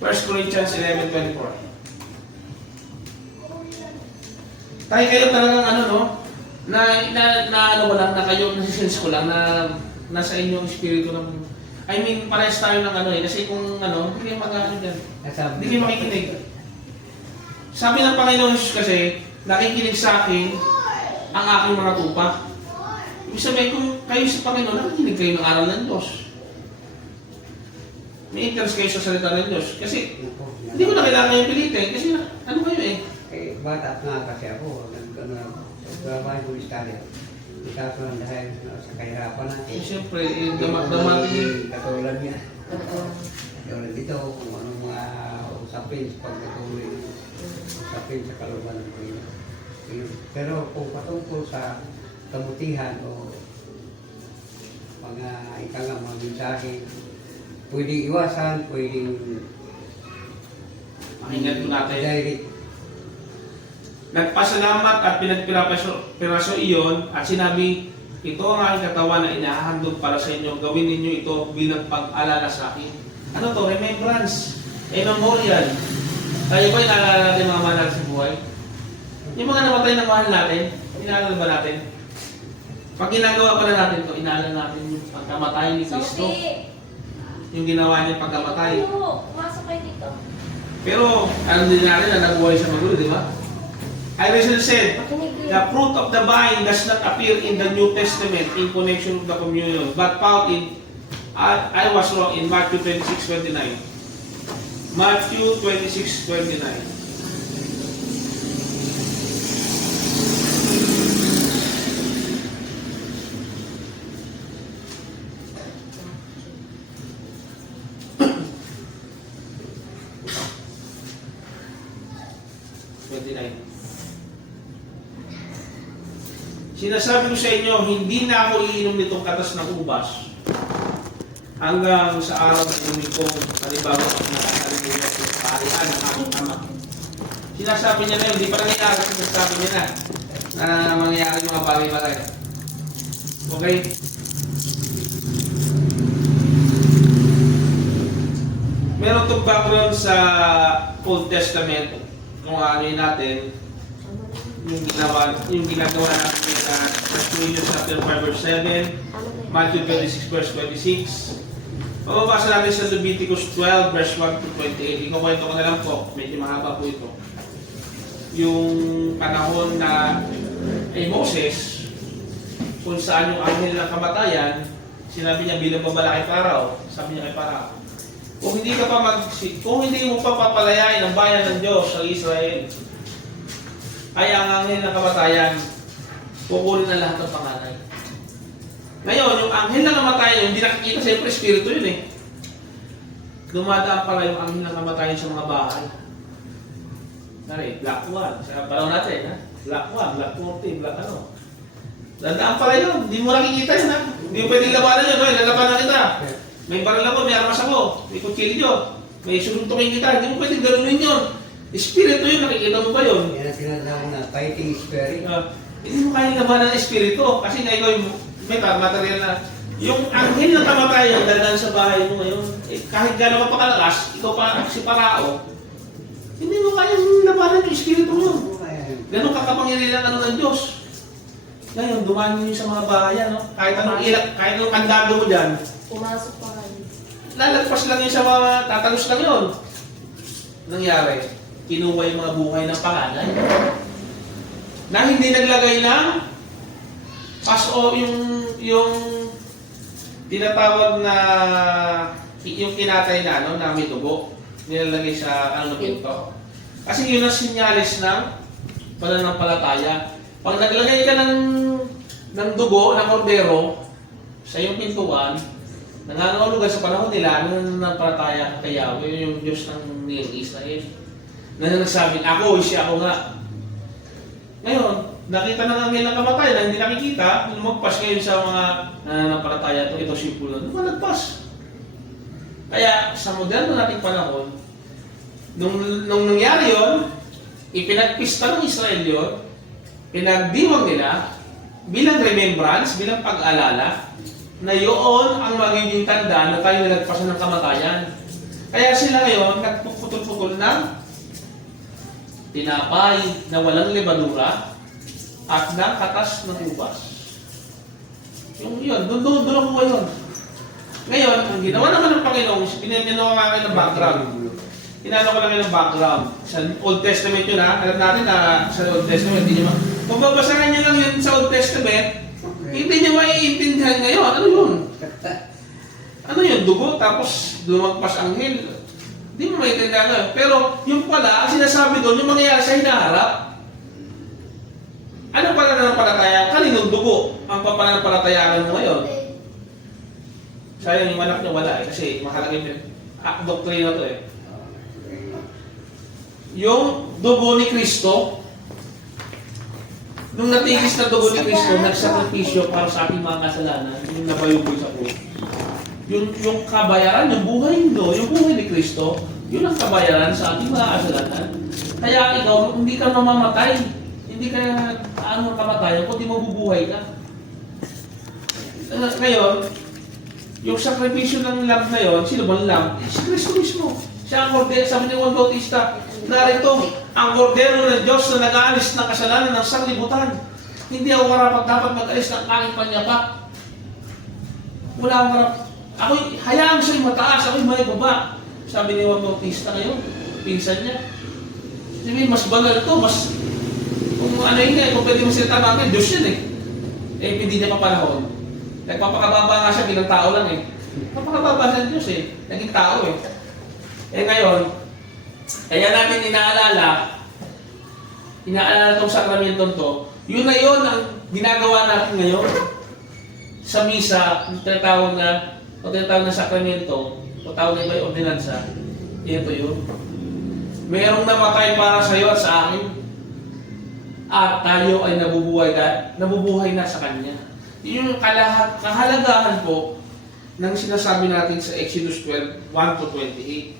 1 Corinthians 11:24. Tayo kayo talagang ano, no? Na ano ba lang, na kayo, nasisense ko lang na nasa inyong espiritu ng, I mean, parehas tayo ng ano eh, kasi kung ano, hindi kayo mag-ano dyan, hindi kayo makikinig. Sabi ng Panginoon Jesus kasi, nakikinig sa akin ang aking mga tupa. Ibig sabihin, kung kayo sa Panginoon, nakikinig kayo ng aral ng Diyos. May interest kayo sa salita ng Diyos. Kasi, hindi ko na kailangan yung pilitin, kasi ano kayo eh. Eh, bata nga kasi ako, nagbabahay ko study. Ikaso lang dahil sa kahirapan natin. Eh, siyempre, yung damat-damat Yung katulad niya. Katulad dito, kung anong mga usapin sa pagkatuloy. Usapin sa kaluban ng Panginoon. Pero kung patungkol sa kabutihan o mga ikang mga mensahe, pwedeng iwasan, pwedeng Pakinggan po natin. direct. Nagpasalamat at pinagpiraso iyon at sinabi, ito ang aking katawan na inahandog para sa inyo. Gawin ninyo ito bilang pag-alala sa akin. Ano to? Remembrance. A memorial. Tayo ba inaalala natin mga mahal sa buhay? Yung mga namatay na mahal natin, inaalala ba natin? Pag ginagawa pala natin to, inaalala natin yung pagkamatay ni Kristo. Yung ginawa niya pagkamatay. Pumasok kayo dito. Pero, alam din natin na nabuhay sa magulo, di ba? I recently said, the fruit of the vine does not appear in the New Testament in connection with the communion, but found in, I was wrong, in Matthew 26:29. Matthew 26:29. Sinasabi ko sa inyo, hindi na ako iinom nitong katas ng ubas hanggang sa araw na inumin ko, halimbawa ang nakakalimutan sa kaharian ng aking ama. Sinasabi niya na yun, hindi pa nangyayari, sinasabi niya na mangyayari mga bagay-bagay. Okay? Meron itong background sa Old Testament, kung ano yun natin, yung ginagawa natin sa Revelation chapter 5 verse 7, Matthew 26 verse 26. Pababasa natin sa Leviticus 12 verse 1 to 28. Ikukwento ko na lang po, medyo mahaba po ito. Yung panahon na kay Moses, kung saan yung anghel ng kamatayan, sinabi niya bilang babalaki Parao, sabi niya kay Parao, kung hindi mo pa papalayain ang bayan ng Diyos sa Israel, ay ang anghel ng kamatayan, kukunin na lahat ng panganay. Ngayon, yung anghel ng kamatayan, hindi nakikita, siyempre, espiritu yun eh. Dumadaan pala yung anghel ng kamatayan sa mga bahay. Nari, Black 1. Sa panahon natin, ha? Black 1, Black 40, Black ano. Dandaan pala yun. Hindi mo nakikita yun, ha? Hindi mo pwedeng labanan yun, no? Lalabanan kita. May baril ako, may armas ako, may kutsilyo, may sununtukin kita. Hindi mo pwedeng ganunin yun. Espiritu yun, nakikita mo ba yun? Yan ang tinatawag na fighting spirit. Hindi mo kaya labanan ng espiritu kasi nga ikaw may material na yung anghel na kamatayan dalagan sa bahay mo ngayon, kahit gano'n ka pa kalakas, ikaw pa si Parao, hindi mo kaya labanan yung espiritu mo. Ganun kakapangyarihan ano ng Diyos. Ngayon, dumami nyo sa mga bahayan, no? Kahit anong kandado mo dyan, Pumasok pa kayo. lalagpas lang yun sa mga tatalos lang yun. Nangyari, kinuha yung mga buhay ng panganay na hindi naglagay ng paso yung tinatawag na yung kinatay na ano na may dugo nilalagay sa ano na pinto. Kasi yun ang sinyalis ng pananampalataya. Pag naglagay ka ng dugo ng kordero sa iyong pintuan, nangangahulugan sa panahon nila nananampalataya kay Yahweh, yung Diyos ng Israel. Na nagsabing ako, siya ako nga. Ngayon, nakita na ng nilang kamatay na hindi nakikita, lumagpas ngayon sa mga nananampalataya ito simple na, lumalagpas. Kaya sa moderno nating panahon, Nung nangyari yon, ipinagpista ng Israel yon, pinagdiwang nila bilang remembrance, bilang pag-alala, na yun ang magiging tanda na tayo nalagpasan ng kamatayan. Kaya sila ngayon nagpuputol-putol ng tinapay na walang lebadura at ng katas ng ubas. Yung yun, doon ako ngayon. Ngayon, ang ginawa naman ng Panginoon, pinaginawa nga kayo ng background. Inano ko lang kayo ng background. Sa Old Testament yun ha. Alam natin na sa Old Testament, hindi nyo kung babasahan nyo lang yun sa Old Testament, hindi nyo maiintindihan ngayon. Ano yun? Ano yun? Dugo, tapos lumagpas anghel. Hindi mo maiintindihan ngayon. Pero yung pala, ang sinasabi doon, yung mangyayari sa hinaharap. Ano pala nanampalataya? Kaninong dugo ang papananampalatayaan mo ngayon? Sayang yung anak niya wala kasi mahalaga yung doktrina to eh. Yung dugo ni Kristo, nung natigis na dugo ni Kristo, nagsakripisyo para sa ating mga kasalanan, yung nabayuboy sa puso. Yung kabayaran, yung buhay nyo, yung buhay ni Kristo, yun ang kabayaran sa ating mga kasalanan. Kaya ikaw, hindi ka mamamatay. Hindi ka kamatayan, kundi mabubuhay ka. Ngayon, yung sakripisyo ng lamb na yon, sino bang lamb? Si Kristo mismo. Siya ang kordero, sabi ni Juan Bautista, narito ang kordero ng Diyos na nag-aalis ng kasalanan ng sanglibutan. Hindi ako marapat dapat mag-alis ng aking panyapak. Wala akong marapat. Hayaan siya'y mataas, ako'y may baba. Sabi ni Juan Bautista ngayon, pinsan niya. Sabi, mas banal ito, mas kung ano yun kung pwede mo sila tamakin, Diyos yun eh. Eh, hindi niya pa panahon. Nagpapakababa nga siya, bilang tao lang eh. Nagpapakababa siya ng Diyos eh. Naging tao eh. Eh ngayon, kaya natin inaalala itong sakramentong to, yun na yun ang ginagawa natin ngayon sa misa, tinatawag na sakramento, o tawag na iba yung ordinansa, ito yun. Merong namatay para sa iyo at sa akin, at tayo ay nabubuhay na sa Kanya. Yun yung kahalagahan po ng sinasabi natin sa Exodus 12, 1-28.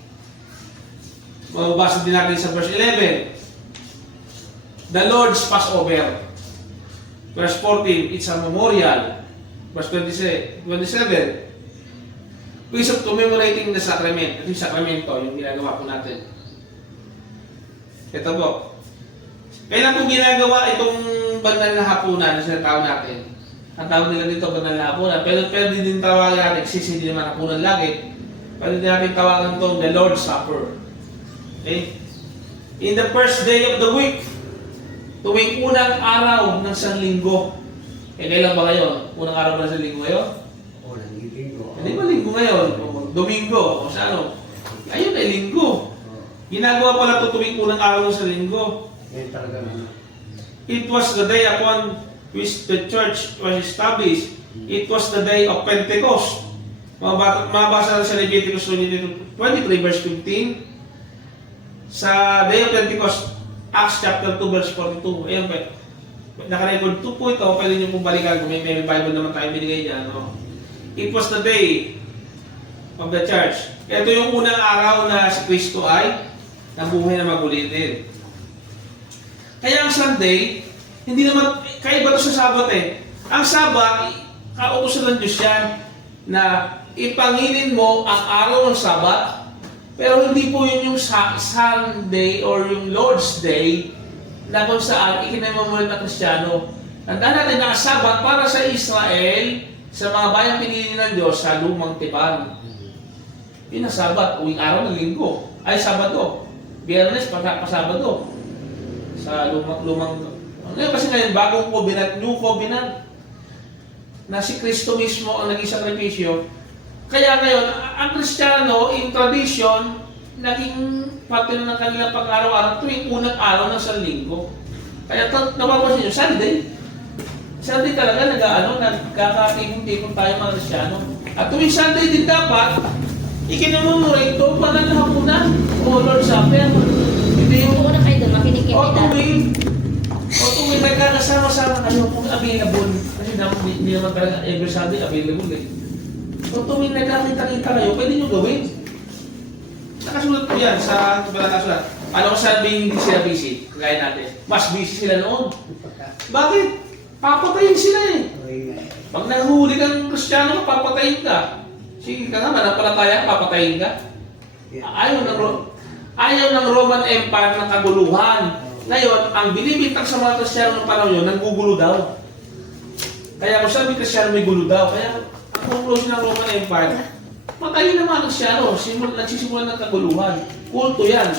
Mababasa din natin sa verse 11. The Lord's Passover. Verse 14, it's a memorial. Verse 27, ways of commemorating the sacrament. Ito yung sakramento, yung ginagawa po natin. Ito po. Kailan po ginagawa itong banal na hapunan na sinatawag natin? Ang tawag nila dito banal na hapunan. Pero pwede din tawagan natin, kasi hindi naman hapunan lagi. Pwede din natin tawagan itong the Lord's Supper. Okay? In the first day of the week, tuwing unang araw ng isang linggo. Eh, kailan ba ngayon? Unang araw ba ng isang linggo ngayon? Unang linggo. Hindi ba linggo ngayon? Domingo? O sa ano? Ayun ay linggo. Ginagawa pala ito tuwing unang araw ng isang linggo. Eh, talaga naman. It was the day upon which the church was established. It was the day of Pentecost. Mabasa sa Leviticus 23 verse 15. Sa day of Pentecost, Acts chapter 2 verse 42. Ayan pa. Nakarecord 2 po ito. Pwede nyo pong balikan kung may Bible naman tayo binigay dyan. No? It was the day of the church. Ito yung unang araw na si Kristo ay nabuhay na magulitin. Kaya ang Sunday, hindi naman, kaiba ito sa Sabat eh. Ang Sabat, kautusan ng Diyos yan, na ipanginin mo ang araw ng Sabat, pero hindi po yun yung Sunday or yung Lord's Day na kung saan ikinamamulat ng Kristiyano. Tandaan natin na ang Sabat para sa Israel, sa mga bayang pinili ng Diyos sa lumang tipan. Yun ang Sabat, uwing araw ng linggo. Ay, Sabado. Biyernes, Pasabado. Sa lumang ngayon kasi ngayon, bagong covenant, new covenant, na si Kristo mismo ang naging sakripisyo. Kaya ngayon, ang Kristiyano, in tradition, naging pati ng kanilang pag-araw-araw tuwing unang araw ng isang linggo. Kaya napapansin nyo, Sunday talaga nagkakatipon-tipon tayo mga Kristiyano. At tuwing Sunday din dapat, ikinamumuray ito, banal na hapunan, o Lord's Supper. Hindi yung Una kayo doon, makinig o tuwing nagkakasama-sama kayo kung available. Kasi hindi naman talaga every Sunday available eh. So tuwing nagkakita-kita kayo, pwede nyo gawin. Nakasulat po yan sa nakasulat. Ano ko sabihin hindi sila busy? Gaya natin. Mas busy sila noon. Bakit? Papatayin sila eh. Pag nahuli kang Kristiyano, papatayin ka. Sige ka nga, manampalataya, papatayin ka. Ayaw ng Roman Empire ng kaguluhan. Ngayon, ang binibintang sa mga Kristiyano ng panahon yun, nanggugulo daw. Kaya kung sabi Kristiyano, may gulo daw. Kaya ang conclusion ng Roman Empire, patayin ng mga Kristiyano, nagsisimulan ng kaguluhan. Kulto yan.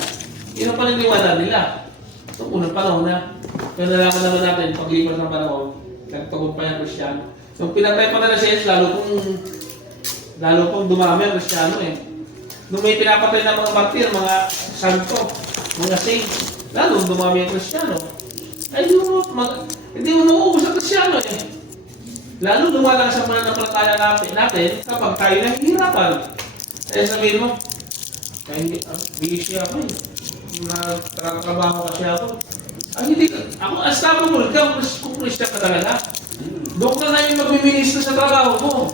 Yun ang paniniwala nila. So, unang panahon na. Kaya nalaman naman natin, paglipas ng panahon, nagtagumpay ang Kristiyano. Nung pinatay pa na si Jesus, lalo pong dumami ang Kristiyano eh. Nung may pinapatay ng mga martir, mga santo, mga saints, lalo dumami ang Kristiyano. Ay, hindi mo nauubos ang Kristiyano eh. Lalo lumalakas ang mananampalataya natin kapag tayo nahihirapan. Kaya sabihin mo, busy ako eh. Nagtrabaho kasi ako. Ako, unstoppable ka kung Christian ka talaga. Doon ka ngayon magmiministro sa trabaho mo.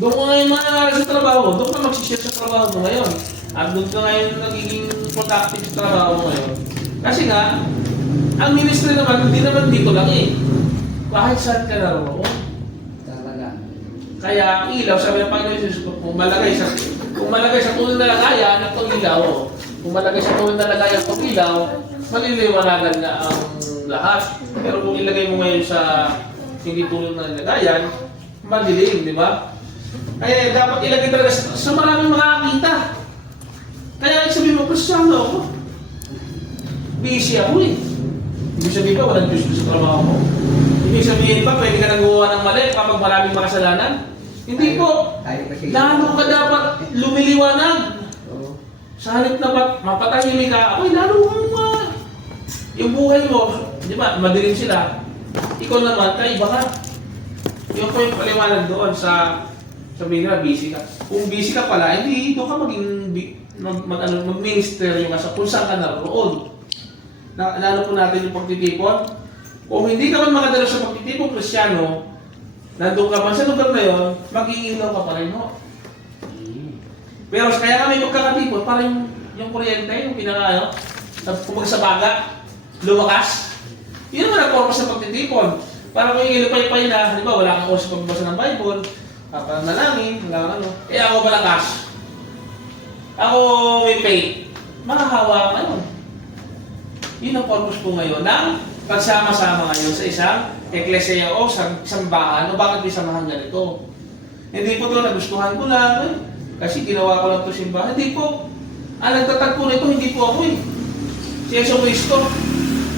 Doon ka ngayon manangyari sa trabaho mo. Doon ka magsishare sa trabaho mo ngayon. At doon ka ngayon nagiging productive sa trabaho mo ngayon. Kasi nga, ang ministry naman, hindi naman dito lang eh. Kahit saan ka naroon. Kaya ang ilaw, sabi ng Panginoon Jesus, kung malagay sa tunay na lagayan, itong ilaw. Kung malagay sa tunay na lagayan itong ilaw, maliliwanagan na ang lahat. Pero kung ilagay mo ngayon sa hindi tunay na lagayan, madilim, di ba? Kaya dapat ilagay talaga sa maraming makakita. Kaya sabihin mo, Kristiyano ako. Busy ako eh. Ibig sabihin ba, walang Diyos sa trabaho mo? Ibig sabihin ba, pwede ka nagawa ng mali kapag maraming makasalanan? Hindi po. Lalo ka dapat lumiliwanag. Sa halip na mapatahimik ka, ako'y lalo kang yung buhay mo, di ba, madilim sila. Ikaw naman, kaiba ka. Yung po yung paliwanag doon sa sabihin na, busy ka. Kung busy ka pala, hindi doon ka mag-minister yung kung saan ka naroon. Lalo po natin yung pagtitipon. Kung hindi ka man makadala sa pagtitipon Kristiyano, nandun ka man sa lugar na yun, mag-iilaw ka pa rin ho. Pero kaya kami magkakatipon, para yung kuryente, yung pinaka, kumag sa baga, lumakas. Yun naman ang purpose sa pagtitipon. Para kung ilipay-pay na, di ba, wala kang oras pagbasa ng Bible, papanalangin, wala ano. Eh ako malakas. Ako may faith. Makahawa ka ngayon. Yun ang purpose po ngayon ng pagsama-sama ngayon sa isang eklesiya o sa sambahan o bakit may samahan ganito. Hindi po ito nagustuhan ko lang kasi ginawa ko lang ito simbahan. Hindi po. Ang nagtatagpo na ito, hindi po ako eh. Si Yeso Cristo.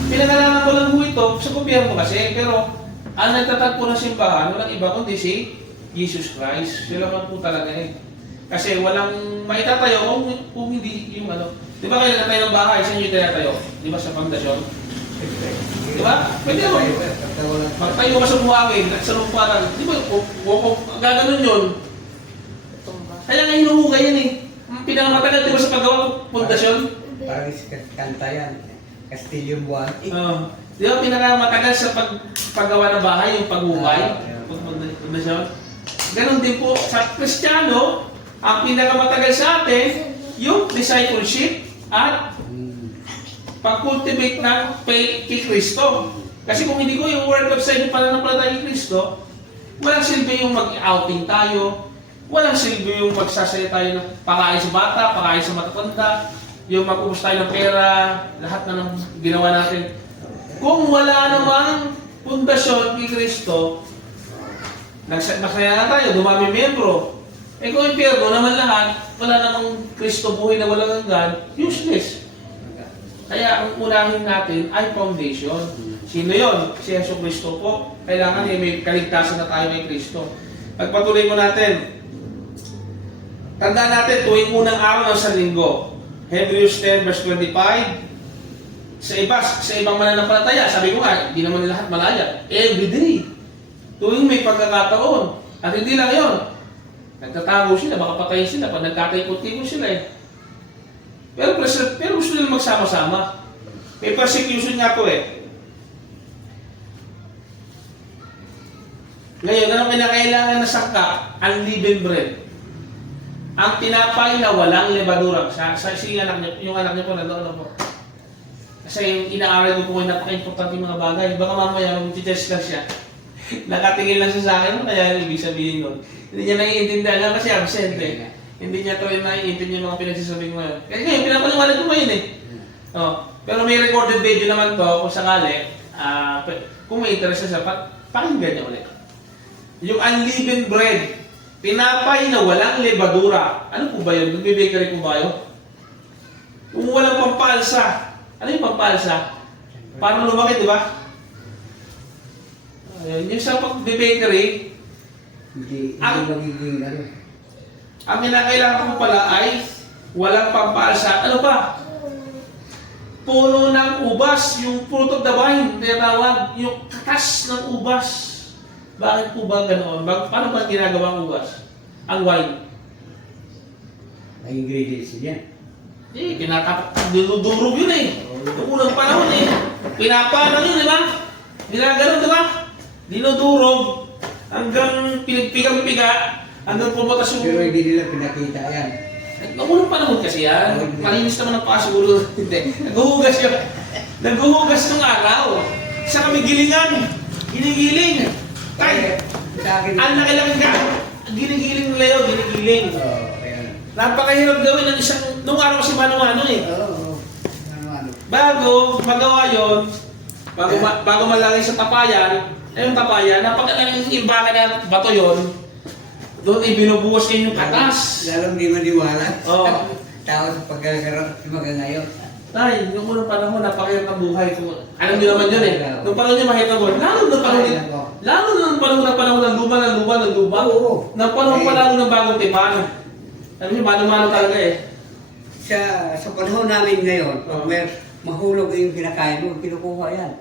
Pinangalanan ko lang po ito sa gobyerno kasi. Pero ang nagtatagpo ng simbahan, walang iba kundi si Jesus Christ. Sila man po talaga eh. Kasi walang maitatayo kung hindi yung ano. Di ba kayo nagtatayo ng bahay, saan yung tinatayo? Di ba sa pundasyon? Di ba? Pwede mo. Magtayo ka sa buhangin at sa lumparan. Di ba? Kung gaganon yun. Kaya nga hinuhugay yan eh. Pinakamatagal di ba sa paggawa ng pundasyon? Parang kanta yan. Castilian Buwan. Di ba pinakamatagal sa paggawa ng bahay, yung paghugay? Pundasyon? Ganon din po sa Kristiyano, ang pinakamatagal sa atin, yung discipleship at pag-cultivate ng faith kay Kristo. Kasi kung hindi ko yung word of side yung pananampalataya kay Kristo, walang silbi yung mag-outing tayo, walang silbi yung magsasaya tayo ng pakain sa bata, pakain sa matatanda, yung mag-ubos tayo ng pera, lahat na ng ginawa natin. Kung wala namang pundasyon kay Kristo, masaya na tayo, dumami miyembro. Eh kung impyerno naman lahat, wala namang Kristo buhay na walang hanggan, useless. Kaya ang unahin natin ay foundation. Sino yon? Si Yeso Cristo po. Kailangan may kaligtasan na tayo kay Kristo. Pagpatuloy mo natin. Tandaan natin, tuwing unang araw ng San Linggo. Hebrews 10 verse 25. Sa ibang mananampalataya, sabi ko nga, hindi naman lahat malaya. Every day. Tuwing may pagkakataon. At hindi lang yon. Nagtatago sila, baka patayin sila, pag nagkataikot-ikot sila eh. Pero gusto nila magsama-sama. May persecution nga po eh. Ngayon, anong kinakailangan na sangka? Unleavened bread. Ang tinapay na walang lebadura. Yung anak niyo po, ano po. Kasi yung inaaral ko po ay napaka-importante yung mga bagay. Baka mamaya, mag-test lang siya. Nakatingin lang siya sa akin, kaya ibig sabihin nun. Hindi niya naiintindihan lang kasi absent eh. Hindi niya to yung naiintindihan yung mga pinagsasabi ko ngayon. Kasi ngayon, pinapaliwanag ko ngayon eh. Oh, pero may recorded video naman to, kung sakali, kung may interest siya, pakinggan niya ulit. Yung unleavened bread, tinapay na walang lebadura. Ano po ba yun? Nagbe-bakery po ba yun? Kung walang pampalsa. Ano yung pampalsa? Parang lumaki, di ba? Yung sa pag-bakery, Hindi magiging ano. ang kinakailangan ko pala ay walang pampalsa. Ano ba? Puno ng ubas, yung fruit of the vine, tinatawag, yung katas ng ubas. Bakit po ba ganoon? Paano ba ginagawa ang ubas? Ang wine? May ingredients yan. Dinudurog yun eh. Noong unang panahon eh. Pinapano yun, di ba? Ginaganon, di ba? Dinudurog hanggang pinagpigang-piga hanggang pumatas Pero yung... hindi nila pinakita yan. Noong unang panahon kasi yan. Malinis naman ang paa siguro. Hindi. Naghuhugas yun. Naghuhugas ng araw. Sa kami gilingan. Ginigiling. Tay, Sa akin, ang laki-laki ka. Ginigiling nila yun. Ginigiling. ayan. Napakahirap gawin ng isang... Nung araw kasi mano-mano eh. Oo. Ano. Bago magawa yon, bago malagay sa tapayan, yung tapayan, napakalaking imbaka na bato yon, doon ibinubuhos niya yung katas. Lalong di maniwala. Oo. Tapos pagkakaroon, hanggang ngayon. Tay, yung unang panahon, napakahirap ang buhay ko. Alam niyo naman yun eh. Nung panahon niya mahirap ang buhay. Lalo nung panahon ng lupa. Oo. Nang panahon pa lalo ng bagong tipan. Alam niyo, mano-mano talaga eh. Sa panahon namin ngayon, pag may mahulog yung kinakain mo, kinukuha yan.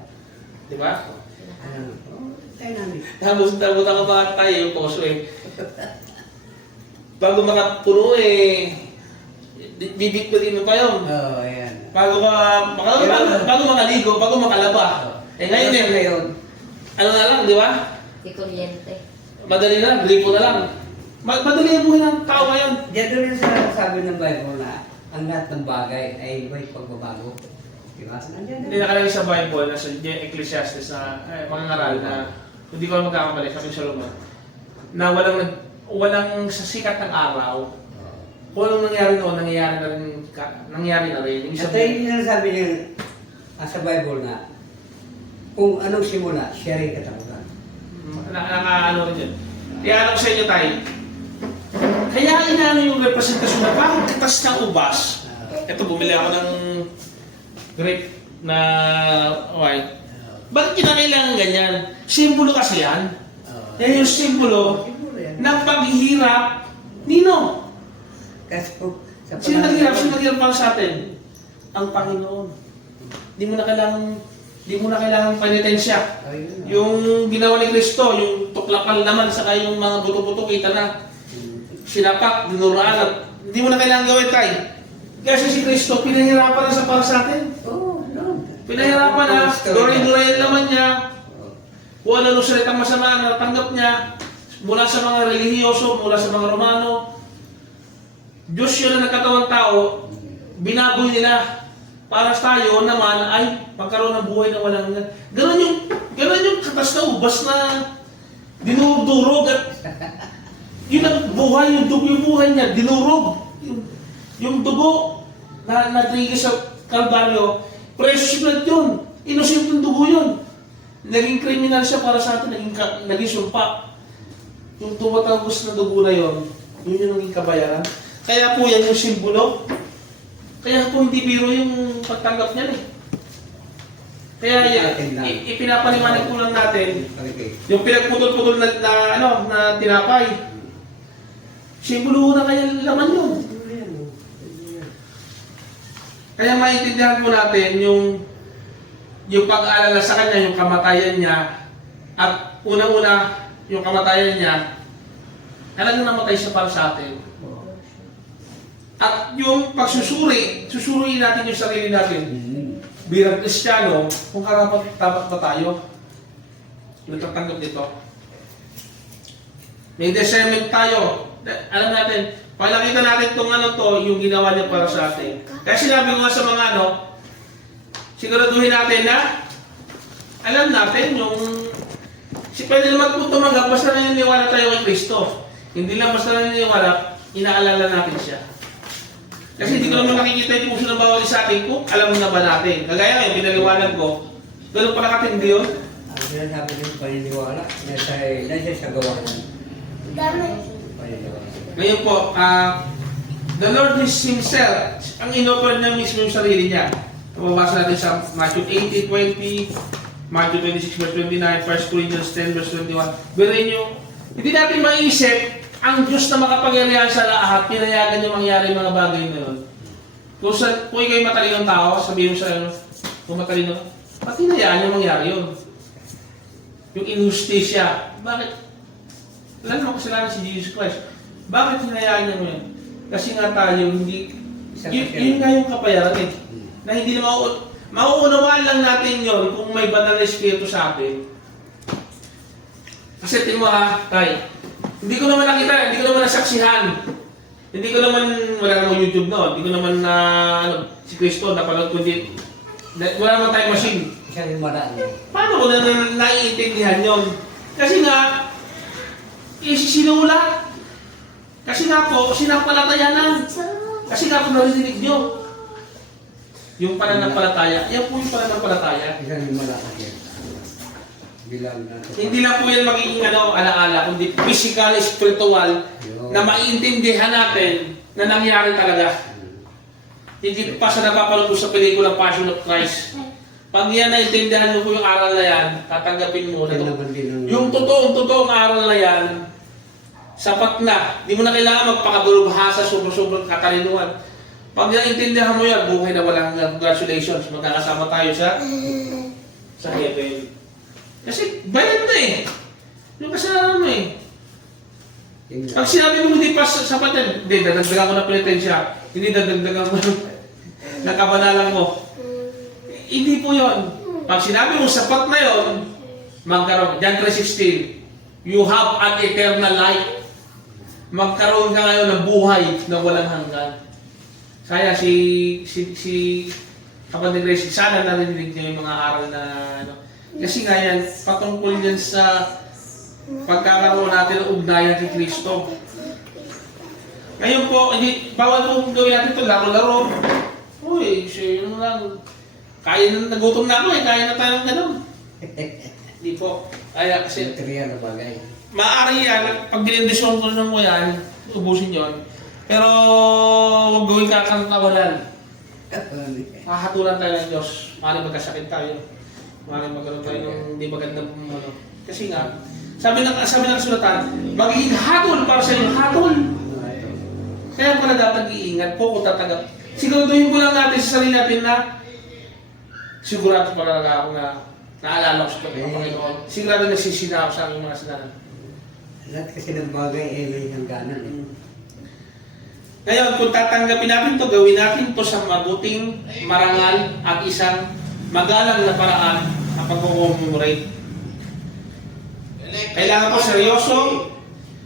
Di ba? Tayo namin. Tapos ako pa tayo yung poso eh. Bago makapuno eh, bibit-bitin mo pa yun. Oo, ayan. Bago makaligo, bago makalaba. Eh ngayon eh, Ngayon, ano na lang, di ba? Si Kuryente. Madali lang, gripo na lang. Madali ang buhay ng tao ngayon. diyan doon yung sabi ng Bible na ang lahat ng bagay ay may pagbabago. Diba? Nandiyan Hindi nakalagay sa Bible, nasa Ecclesiastes na mga ngaral na, hindi ko magkakamali, sabi ni Solomon, na walang sa sikat ng araw, kung anong nangyari noon, nangyari na rin. Ibig At sabihin, ayun yung sabi niya sa Bible na kung anong simula, siya rin katapusan. ano rin yun. Kaya ano ko sa inyo tayo, kaya inaano yung representasyon na parang katas ng ubas. Ito, bumili ako ng grape na wine. Bakit kinakailangan ganyan? Simbolo kasi yan. Yan yung simbolo ng paghihirap. Nino? Kasi po, sa Sino naghirap para sa atin? Ang Panginoon. Di mo na kailangan penitensya. Yung ginawa ni Kristo, yung tuklapal naman, saka yung mga buto-buto, kita na. Sinapak, dinuraan, at hindi mo na kailangan gawin tayo. Kasi si Kristo, pinahirapan na para sa atin. Pinahirapan na, duray-duray naman niya. Kung ano nung salitang masama na tanggap niya, mula sa mga relihiyoso, mula sa mga Romano, Diyos yun na nagkatawang tao, binaboy nila. Para tayo naman ay pagkaroon ng buhay na walang hanggan. Ganun yung katas na ubas na dinudurog at yun ang buhay, yung buhay niya, dinurog. Yung dugo na natrigil sa Kalbaryo, precious blood yun. Innocent yung dugo yun. Naging kriminal siya para sa atin, naging sumpa. Yung tumatagos na dugo na yun, yun yung naging kabayaran. Kaya po yan yung simbolo. Kaya po hindi biro yung pagtanggap niya eh. Kaya ipinapaliwanag po lang natin yung pinagputol-putol na tinapay. Simbolo na kaya laman yun. Kaya maintindihan po natin yung pag-aalala sa kanya, yung kamatayan niya, at unang-una yung kamatayan niya, talagang namatay siya para sa atin. At yung susuriin natin yung sarili natin bilang Kristiyano, kung karapat-dapat ba tayo nagtatanggap dito. May discernment tayo. Alam natin, Pag nakita natin itong ano to, yung ginawa niya para sa atin. Kaya sinabi ko nga sa mga ano, siguraduhin natin na alam natin yung pwede naman po tumanggap basta naniniwala tayo kay Kristo. Hindi lang basta naniniwala, inaalala natin siya. Kasi hindi ko naman nakikita yung puso ng bawat isa atin kung alam na ba natin. Kagaya ngayon, pinaliwanag ko, ganun pala katindi yun. Ang sinasabi ng paniniwala, nasa sa gawa ng paniniwala. Ngayon po, the Lord is Himself, ang in-offer niya mismo yung sarili niya. Mababasa natin sa Matthew 18:20, Matthew 26 verse 29, 1 Corinthians 10 verse 21. Birin nyo, hindi natin maisip ang Diyos na makapangyarihan sa lahat, pinayagan niyo mangyari yung mga bagay na yun. Kung ikaw'y matalinong tao, sabihin mo sa ano, kung matalino, ba't hinayaan niyo mangyari yun? Yung injustisya, bakit? Wala naman kasalanan si Jesus Christ. Bakit hinayaan niyo yun? Kasi nga tayo, hindi, yun nga yung kapayaran eh. Na hindi na mauunawaan lang natin yon kung may banal na espiritu sa atin. Kasi tingin mo ha, tay, hindi ko naman nakita, hindi ko naman nasaksihan. Hindi ko naman, wala namang YouTube no, hindi ko naman na, si Kristo, napanood ko din. Wala naman tayong machine. Isa rin maraan. Paano ko na naiintindihan yon? Kasi nga, isinulat. Kasi nga po, sinampalatayanan. Kasi nga po narinig nyo. Yung pananampalataya, yan po yung pananampalataya. Isa rin maraan yan. Bilang na. Hindi lang po yan magiging alaala, kundi physical, spiritual, na maiintindihan natin na nangyari talaga. Hindi pa sa napapanood ko sa pelikulang Passion of Christ. Pag yan naintindihan mo po yung aral na yan, tatanggapin mo na ito. Yung totoong aral na yan, sapat na. Hindi mo na kailangan magpakabulubhasa, sobrang katalinuhan. Pag naintindihan mo yan, buhay na walang congratulations. Magkakasama tayo sa heaven. Kasi bayad na eh. Yung kasalanan mo eh. Pag sinabi mo hindi pa sapat yan, hindi, dadagdagan ko na penitensya. Hindi dadagdagan mo na kabanalan mo. Hindi po yun. Pag sinabi mo sapat na yun, magkaroon. John 3:16, you have an eternal life. Magkaroon ka ngayon ng buhay na walang hanggan. Kaya si kapatid Gracie, sana narinig niyo yung mga aral na ano. Kasi nga yan, patungkol yan sa pagkakaroon natin ng ugnayan kay Kristo. Ngayon po, bawal po gawin natin ito, laro-laro. Uy, yun lang. Kaya na, nagutom na ako eh, kaya na tayo ng gano'n. Hindi po. Kaya kasi, Triya na bagay. maaari yan, pag dinindisyon ko mo yan, ubusin yon. Pero, huwag gawin kakatawanan. Hahatulan tayo ng Diyos. Maaaring magkasakit tayo. Maaaring magkaroon tayo ng hindi magandang ano. Kasi nga, sabi ng kasulatan, magiging hatol para sa inyo. Hatol! Kaya pala dapat iingat po kung tatanggap. Siguraduhin ko lang natin sa sarili natin na sigurado pala ako na naalala ko sa Panginoon. Sigurado nagsisina ako sa aking mga sinanan. Lahat kasi ng bagay ay may hangganan eh. Ngayon, kung tatanggapin natin to, gawin natin to sa mabuting, marangal at isang magalang na paraan ang pag-commemorate. Kailangan po seryoso,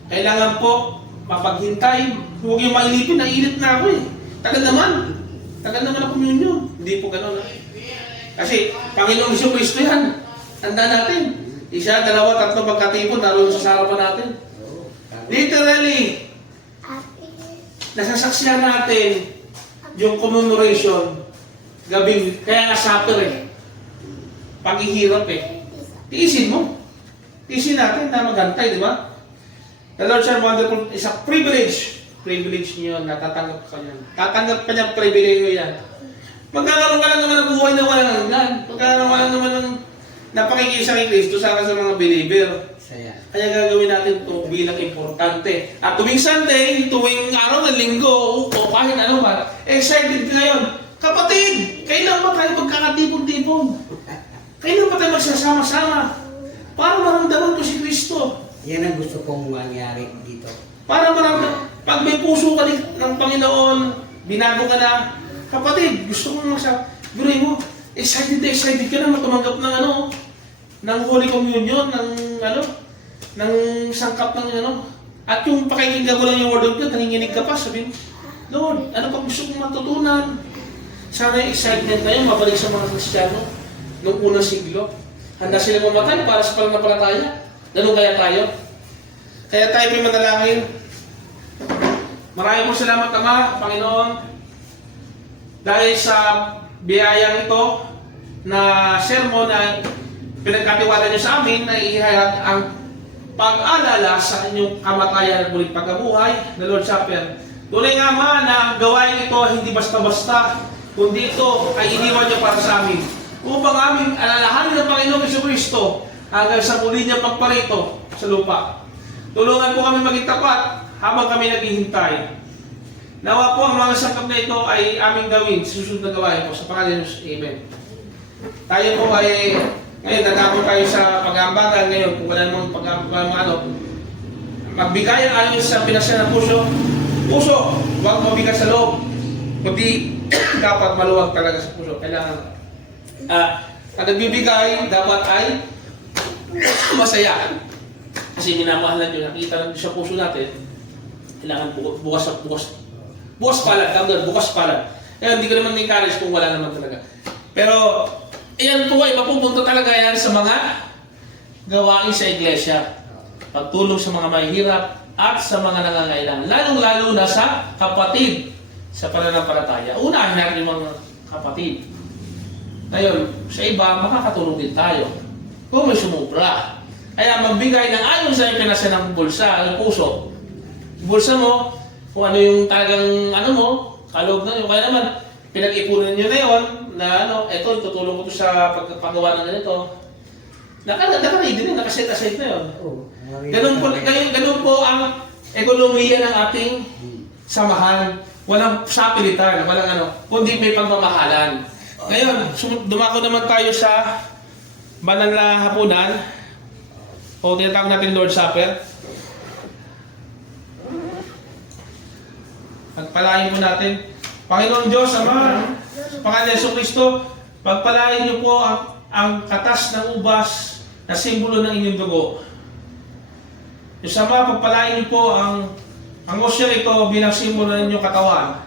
kailangan po mapaghintay. Huwag yung mainipin, naiinit na ako eh. Tagal naman ang communion. Hindi po gano'n. Kasi, Panginoong Hesus Kristo yan. Tanda natin. Isa, dalawa, tatlo pagkatipon, naroon sa harapan natin. Literally, nasasaksihan natin yung commemoration gabing, kaya nga supper eh. Paghihirap eh. Tiisin mo. Tiisin natin na magantay, di ba? The Lord's are wonderful. It's a privilege. Privilege niyo na tatanggap ka niyan. Tatanggap ka niya, privilege yan. Magkakaroon ka lang naman ng buhay na walang hanggan. Magkakaroon ka lang naman ng napakikisa kay Kristo sa mga believer. Kaya gagawin natin ito bilang importante. At tuwing Sunday, tuwing araw ng linggo, o kahit ano ba, excited ka ngayon. Kapatid, kailan ba tayo magkakatipon-tipon? Kailan ba tayo magsasama-sama? Para maramdaman ko si Kristo. Yan ang gusto kong mangyari dito. Para maramdaman, pag may puso ka ng Panginoon, binago ka na, kapatid, gusto kong gurin mo, excited ka na matumanggap ng ng Holy Communion, ng sangkap ng At yung pakikinggan mo lang yung word of God, nanginginig ka pa, sabi mo, Lord, ano pa gusto kong matutunan? Sana yung excitement na yun, mabalik sa mga Kristiyano noong unang siglo. Handa sila mamatay para sa pananampalataya. Ganun kaya tayo? Kaya tayo may manalangin. Maraming salamat, Ama, Panginoon, dahil sa biyayang ito na sermon na pinagkatiwala niyo sa amin na ihayag ang pag-alala sa inyong kamatayan at muling pagkabuhay na Lord Supper. Tunay nga, Ama, na ang gawain ito hindi basta-basta, kundi ito ay iniwan niyo para sa amin upang aming alalahanin ng Panginoong Jesucristo hanggang sa muli niyang pagparito sa lupa. Tulungan po kami maging tapat habang kami naghihintay. Nawa po ang mga sangkap na ito ay aming gawin sa susunod na gawain po sa pangalan ng Jesus. Amen. Tayo po ay ngayon nagkakon tayo sa pag-aambagan ngayon kung wala namang pag-aambagan magbigay ang ayon sa pinasya ng puso, huwag mabigat sa loob, kundi dapat maluwag talaga sa puso. Kailangan ang nagbibigay dapat ay masaya. Kasi minamahalan nyo, nakita lang sa puso natin, kailangan bukas palad. Kaya hindi ko naman encourage kung wala naman talaga. Pero, iyan po ay mapupunta talaga yan sa mga gawain sa iglesia. Pagtulong sa mga mahihirap at sa mga nangangailangan. Lalong-lalo na sa kapatid sa pananampalataya. Unahin natin yung mga kapatid. Ngayon, sa iba, makakatulong din tayo. Kung may sumubra. Kaya magbigay ng ayon sa ipinasa ng bulsa, ng puso. Bulsa mo, kung ano yung talagang kaloob na yun. Kaya naman, pinag-ipunan nyo na yun, na eto, tutulong ko to sa paggawa ng ganito. Naka-ready na, naka-set aside na yun. Ganun po ang ekonomiya ng ating samahan. Walang sapilitan, walang kundi may pagmamahalan. Ngayon, dumako naman tayo sa banal na hapunan. O tinatawag natin Lord's Supper. Pagpalain po natin. Panginoon Diyos, Ama, sa pangalan ni Jesucristo, pagpalain niyo po ang katas ng ubas na simbolo ng inyong dugo. Diyos Ama, pagpalain niyo po ang osyo ito bilang simbolo ng inyong katawan.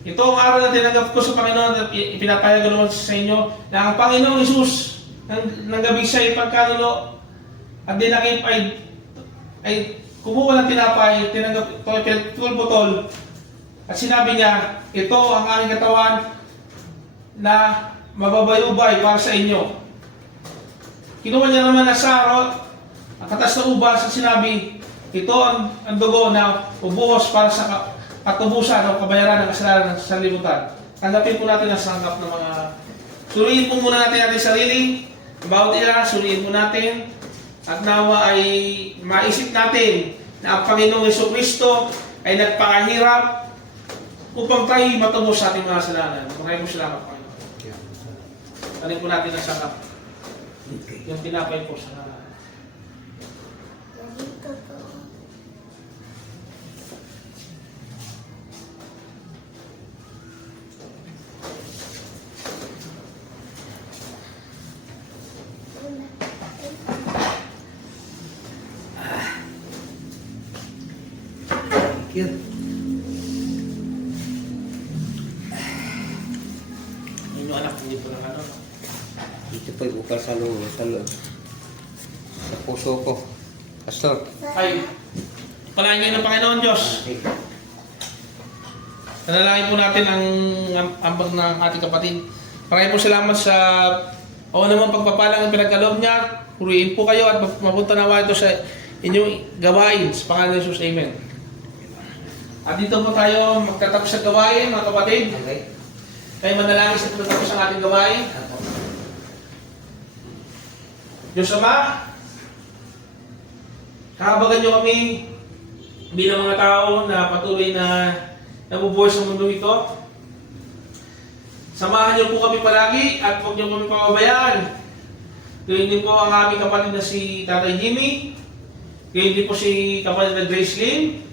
Ito ang araw na tinanggap ko sa Panginoon at ipinapayag ko naman sa inyo na ang Panginoong Isus ng gabi siya ipagkanulo at dinakip ay kumuha ng tinapay, tinanggap ito, tulbutol at sinabi niya, ito ang aking katawan na mababayubay para sa inyo. Kinuha niya naman na sarot, ang katas na ubas at sinabi, ito ang dugo na ubuhos para sa katubusan o kabayaran ng kasalanan sa sanlibutan. Tanggapin po natin ang sangkap ng mga... Suriin po muna natin ating sarili. Bawat isa, suriin po natin. At nawa ay maisip natin na ang Panginoong Jesucristo ay nagpakahirap upang tayo matubos sa ating mga kasalanan. Maraming salamat, Panginoon. Tanin po natin ang sangkap. Yung tinapay po sa... Thank you. Yung anak hindi po lang Ito po'y bukal sa loob. Sa puso ko. Pastor. Ay, palain ngayon ng Panginoon Diyos. Nanalangin po natin ang ambag ng ating kapatid. Maraming po salamat sa naman pagpapalang ang pinagkaloob niya. Purihin po kayo at mapunta nawa ito sa inyong gawain. Sa pangalan ng Jesus, Amen. At dito po tayo magtatapos sa gawain, mga kapatid. Okay. Tayo manalangin sa pagtatapos ang ating gawain. Diyos Ama, kahabagan niyo kami bilang mga tao na patuloy na nabubuhay sa mundo ito. Samahan niyo po kami palagi at huwag niyo kami pababayaan. Gawin din po ang aming kapatid na si Tatay Jimmy. Gawin din po si kapatid na Grace Lynn.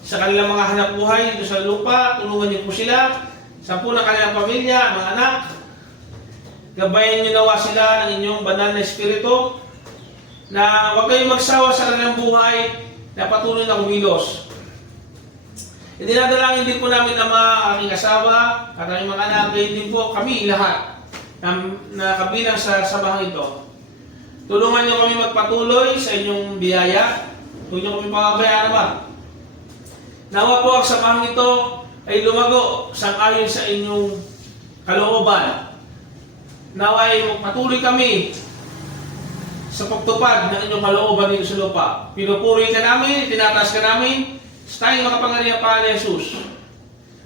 Sa kanilang mga hanap buhay dito sa lupa, tulungan niyo po sila. Sa po ng kanilang pamilya, mga anak. Gabayan niyo nawa sila ng inyong banal na espiritu na huwag kayong magsawa sa kanilang buhay na patuloy na kumilos. Idinadalangin din po namin Ama, aking asawa, at aming mga anak, gayon din po kami lahat na kabilang sa samahang ito. Tulungan niyo kami magpatuloy sa inyong biyaya. Huwag niyo kami pababayaan Ama. Nawa po ang samahang ito ay lumago sang-ayon sa inyong kalooban. Nawa ay patuloy kami sa pagtupad ng inyong kalooban dito sa lupa. Pinupuri ka namin, tinataas ka namin, sa tayong makapangyarihan pa ni Jesus.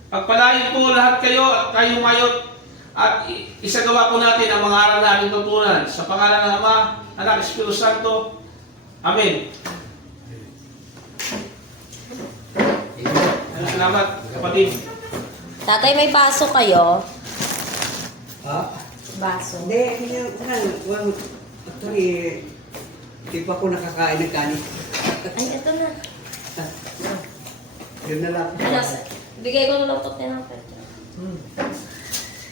Pagpalain po lahat kayo at kayong mayot at isagawa po natin ang mga aral na ating tutunan. Sa pangalan ng Ama, Anak, Espiritu Santo. Amen. Salamat, kapatid. Tatay, may baso kayo? Ha? Baso. Hindi, actually, di pa ako nakakain ng kanin. Ay, ito na. Yun na lang. Bigay ko na lang ito tinapay.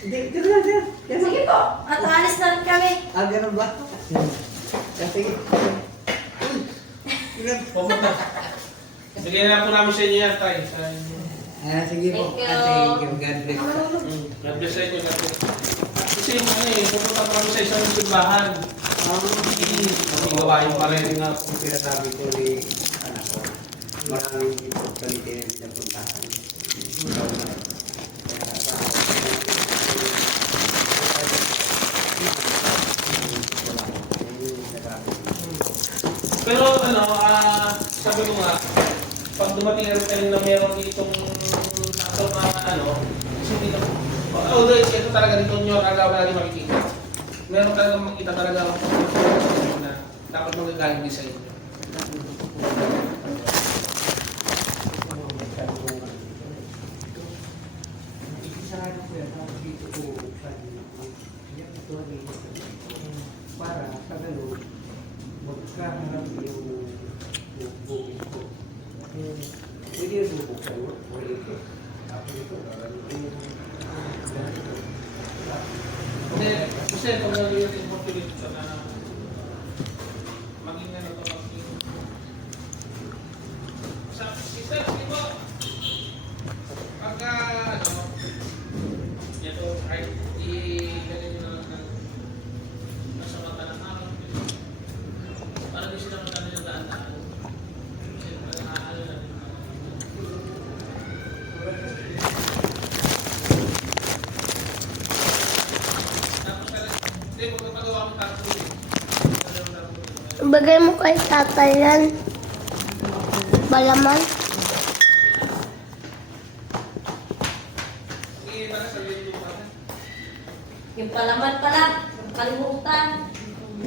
Hindi, dito na, dito. Sige po, at alis na rin kami. Ah, ganun ba? Sige. Pumunta. Bigyan na po namin sa inyo yan, Tay. Ah, sige po. Thank you. Thank you. God bless. God bless sa inyo. Kasi yung pupunta po kami sa isang simbahan. Hindi gawain pa rin. Nga kung sinasabi ko ni anak ko, maraming palitin na puntahan. Pero sabi ko nga, pag dumating na rin na meron ditong sakto na kasi hindi na, although ito talaga dito nyo, agaw na natin makikita. Meron talaga makita talaga na dapat magagaling din sa inyo. Para sa ganun, magkaharap yung bukid ko. Pwede yung bukid ko, pwede ito. Tapos ito, Kasi kung nalilito yung motivate ka na maging ano to, maging sister, di ba? Pagka ito, kahit i-galing nyo na lang ng nasa mata ng araw, para di sila magkano yung daan-daan. Kasi parang naaalala na rin. Hindi, magpapagawa ko tatlo eh. Bagay mo kay tatay yan. Balaman. Hindi, para sa video pa. Yung palaman pala, yung kalimutan.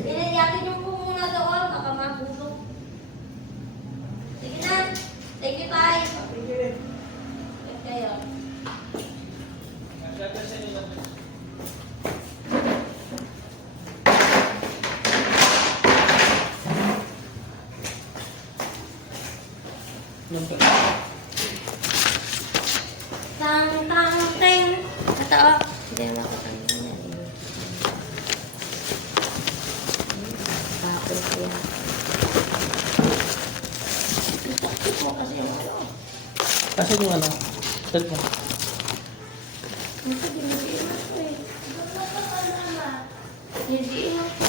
Yatin yung po muna doon, baka mabulog. Sige na. Thank you, Tay. Thank kayo. Siyempre sa inyo lang. Tang, tang, teng. Ito, oh. Hindi na ako tangin na. Tapos yan. Itakit mo kasi yung ano. Kasi yung ano, cellphone. Hindi mo ko eh. Hindi mo ko.